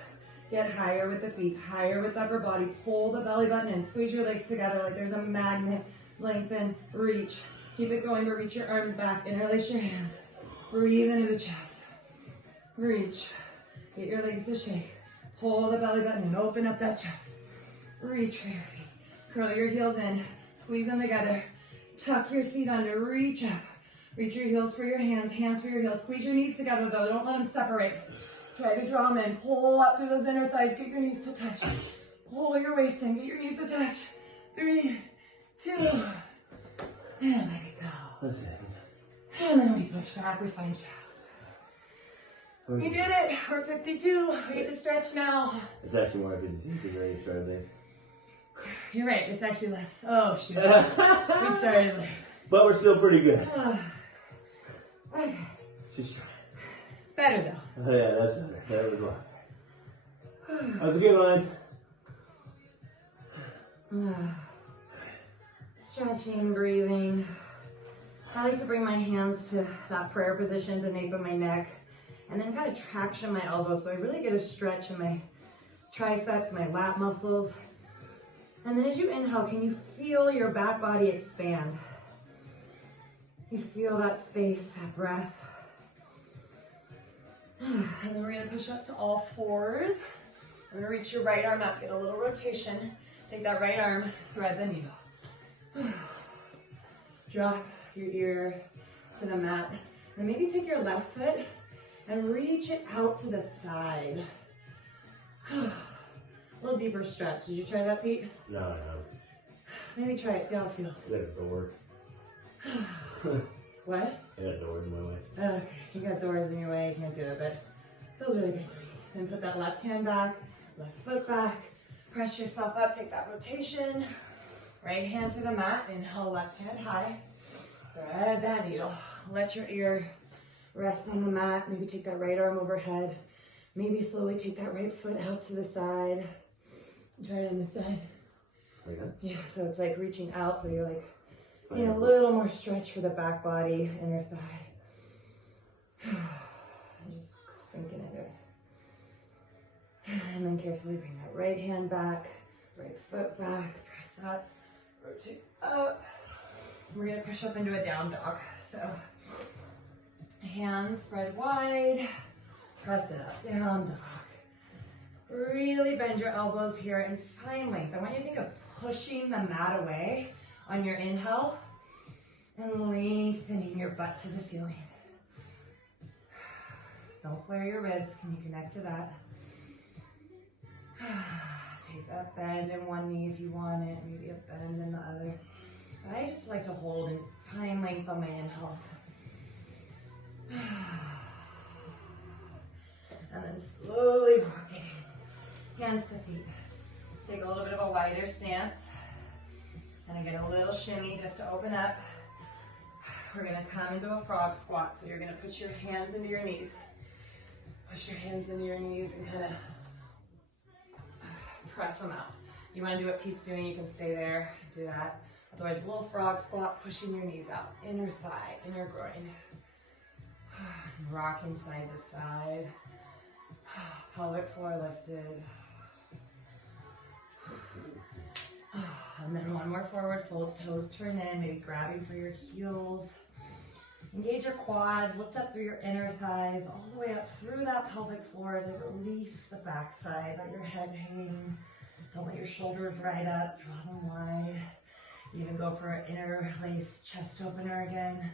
Get higher with the feet, higher with the upper body. Pull the belly button in. Squeeze your legs together like there's a magnet. Lengthen, reach. Keep it going, but reach your arms back. Interlace your hands. Breathe into the chest. Reach. Get your legs to shake. Pull the belly button and open up that chest. Reach for your feet. Curl your heels in. Squeeze them together. Tuck your seat under. Reach up. Reach your heels for your hands. Hands for your heels. Squeeze your knees together though. Don't let them separate. Try to draw them in. Pull up through those inner thighs. Get your knees to touch. Pull your waist in. Get your knees to touch. 3, 2, and let it go. That's it. And then we push back. We find child's pose. We did it. We're 52. We get to stretch now. It's actually more good to see because I started late. You're right. It's actually less. Oh, shoot. We started late. But we're still pretty good. Okay. She's trying. It's better though. Oh, yeah, that's better. That was a lot. That was a good line. Stretching, breathing. I like to bring my hands to that prayer position, the nape of my neck, and then kind of traction my elbows so I really get a stretch in my triceps, my lat muscles. And then as you inhale, can you feel your back body expand? You feel that space, that breath. And then we're gonna push up to all fours. I'm gonna reach your right arm up, get a little rotation. Take that right arm, thread the needle. Drop your ear to the mat. And maybe take your left foot and reach it out to the side. A little deeper stretch. Did you try that, Pete? No. Maybe try it, see how it feels. I got a door. What? I got a door in my way. Okay, you got doors in your way, you can't do it, but it feels really good to me. Then put that left hand back, left foot back, press yourself up, take that rotation. Right hand to the mat, inhale, left hand high. Thread that needle. Let your ear rest on the mat. Maybe take that right arm overhead. Maybe slowly take that right foot out to the side. Try it on the side. Like that? Yeah, so it's like reaching out, so you're like, a little more stretch for the back body, inner thigh. Just sinking into it. And then carefully bring that right hand back, right foot back, press up, rotate up. We're gonna push up into a down dog. So hands spread wide, press it up, down dog. Really bend your elbows here and find length. I want you to think of pushing the mat away on your inhale and lengthening your butt to the ceiling. Don't flare your ribs. Can you connect to that? Take that bend in one knee if you want it, maybe a bend in the other. I just like to hold and find length on my inhales. And then slowly walk in. Hands to feet. Take a little bit of a wider stance. And again, a little shimmy just to open up. We're gonna come into a frog squat. So you're gonna put your hands into your knees. Push your hands into your knees and kind of press them out. You wanna do what Pete's doing, you can stay there, do that. Otherwise, a little frog squat, pushing your knees out. Inner thigh, inner groin. Rocking side to side. Pelvic floor lifted. And then one more forward fold, toes turn in, maybe grabbing for your heels. Engage your quads, lift up through your inner thighs, all the way up through that pelvic floor to release the backside. Let your head hang. Don't let your shoulders right up, draw them wide. Even go for an interlace chest opener again.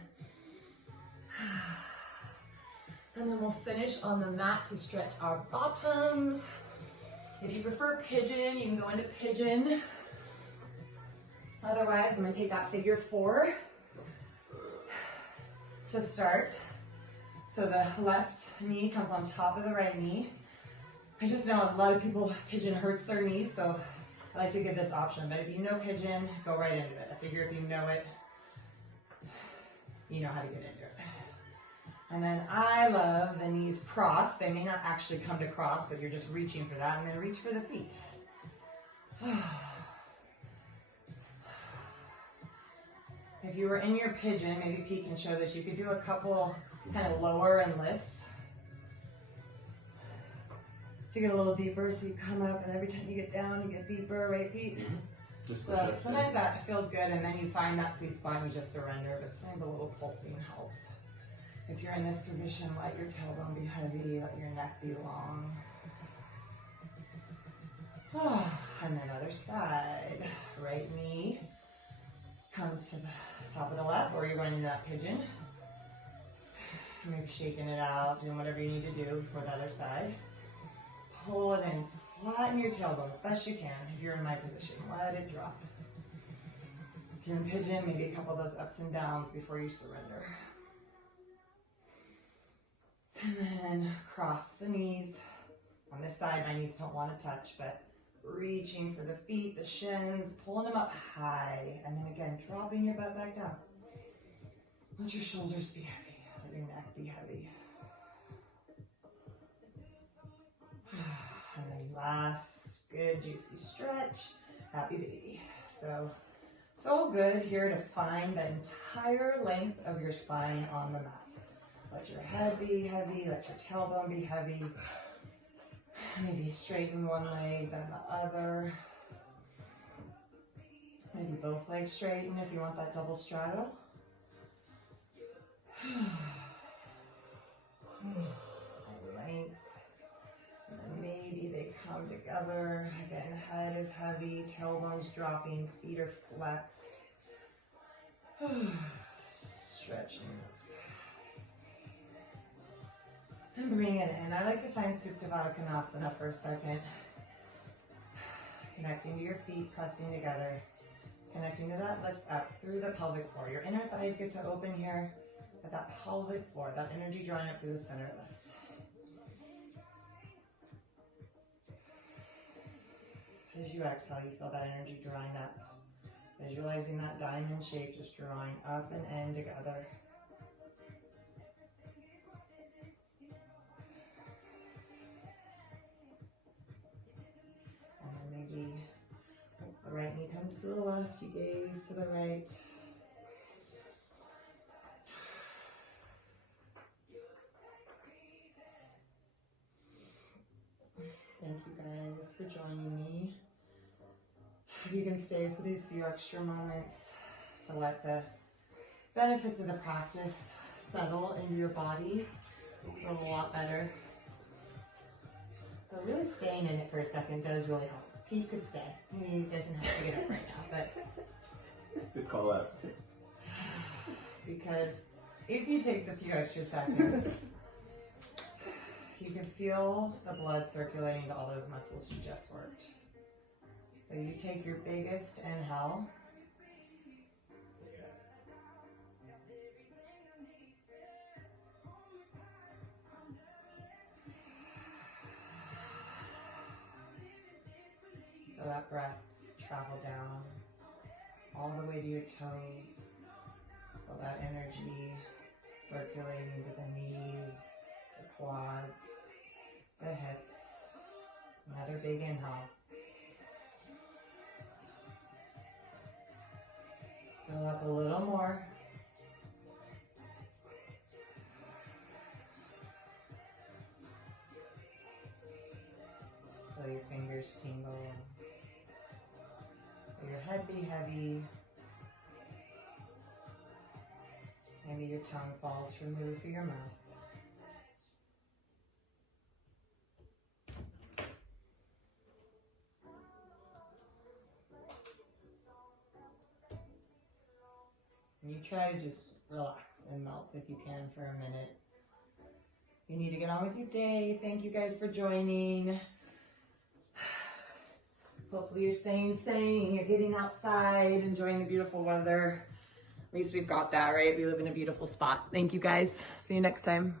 And then we'll finish on the mat to stretch our bottoms. If you prefer pigeon, you can go into pigeon. Otherwise, I'm gonna take that figure 4 to start. So the left knee comes on top of the right knee. I just know a lot of people, pigeon hurts their knee, so I like to give this option. But if you know pigeon, go right into it. I figure if you know it, you know how to get into it. And then I love the knees crossed. They may not actually come to cross, but you're just reaching for that. And then reach for the feet. If you were in your pigeon, maybe peek and show this, you could do a couple kind of lower and lifts to get a little deeper. So you come up, and every time you get down, you get deeper, right, Pete? So sometimes that feels good, and then you find that sweet spot and you just surrender, but sometimes a little pulsing helps. If you're in this position, let your tailbone be heavy, let your neck be long. And then other side, right knee comes to the top of the left, or you're going into that pigeon. Maybe shaking it out, doing whatever you need to do before the other side. Pull it in, flatten your tailbone as best you can. If you're in my position, let it drop. If you're in pigeon, maybe a couple of those ups and downs before you surrender. And then cross the knees. On this side, my knees don't want to touch, but reaching for the feet, the shins, pulling them up high, and then again, dropping your butt back down. Let your shoulders be heavy, let your neck be heavy. And then last good juicy stretch, happy baby. So good here to find the entire length of your spine on the mat. Let your head be heavy, let your tailbone be heavy. Maybe straighten one leg, then the other. Maybe both legs straighten if you want that double straddle. Length. And then maybe they come together. Again, head is heavy, tailbone's dropping, feet are flexed. Stretching those calves. And bring it in. I like to find Supta Baddha Konasana for a second. Connecting to your feet, pressing together. Connecting to that lift up through the pelvic floor. Your inner thighs get to open here, but that pelvic floor, that energy drawing up through the center lifts. As you exhale, you feel that energy drawing up. Visualizing that diamond shape just drawing up and in together. And then maybe the right knee comes to the left, you gaze to the right. Thank you guys for joining me. You can stay for these few extra moments to let the benefits of the practice settle into your body a lot better. So really staying in it for a second does really help. Pete could stay. He doesn't have to get up right now, but It's a call out. because if you take the few extra seconds, you can feel the blood circulating to all those muscles you just worked. So you take your biggest inhale. Feel that breath travel down all the way to your toes. Feel that energy circulating to the knees, the quads, the hips. Another big inhale. Fill up a little more. Feel your fingers tingle. Feel your head be heavy. Maybe your tongue falls from the roof of your mouth. And you try to just relax and melt if you can for a minute. You need to get on with your day. Thank you guys for joining. Hopefully you're staying sane, you're getting outside, enjoying the beautiful weather. At least we've got that, right? We live in a beautiful spot. Thank you guys. See you next time.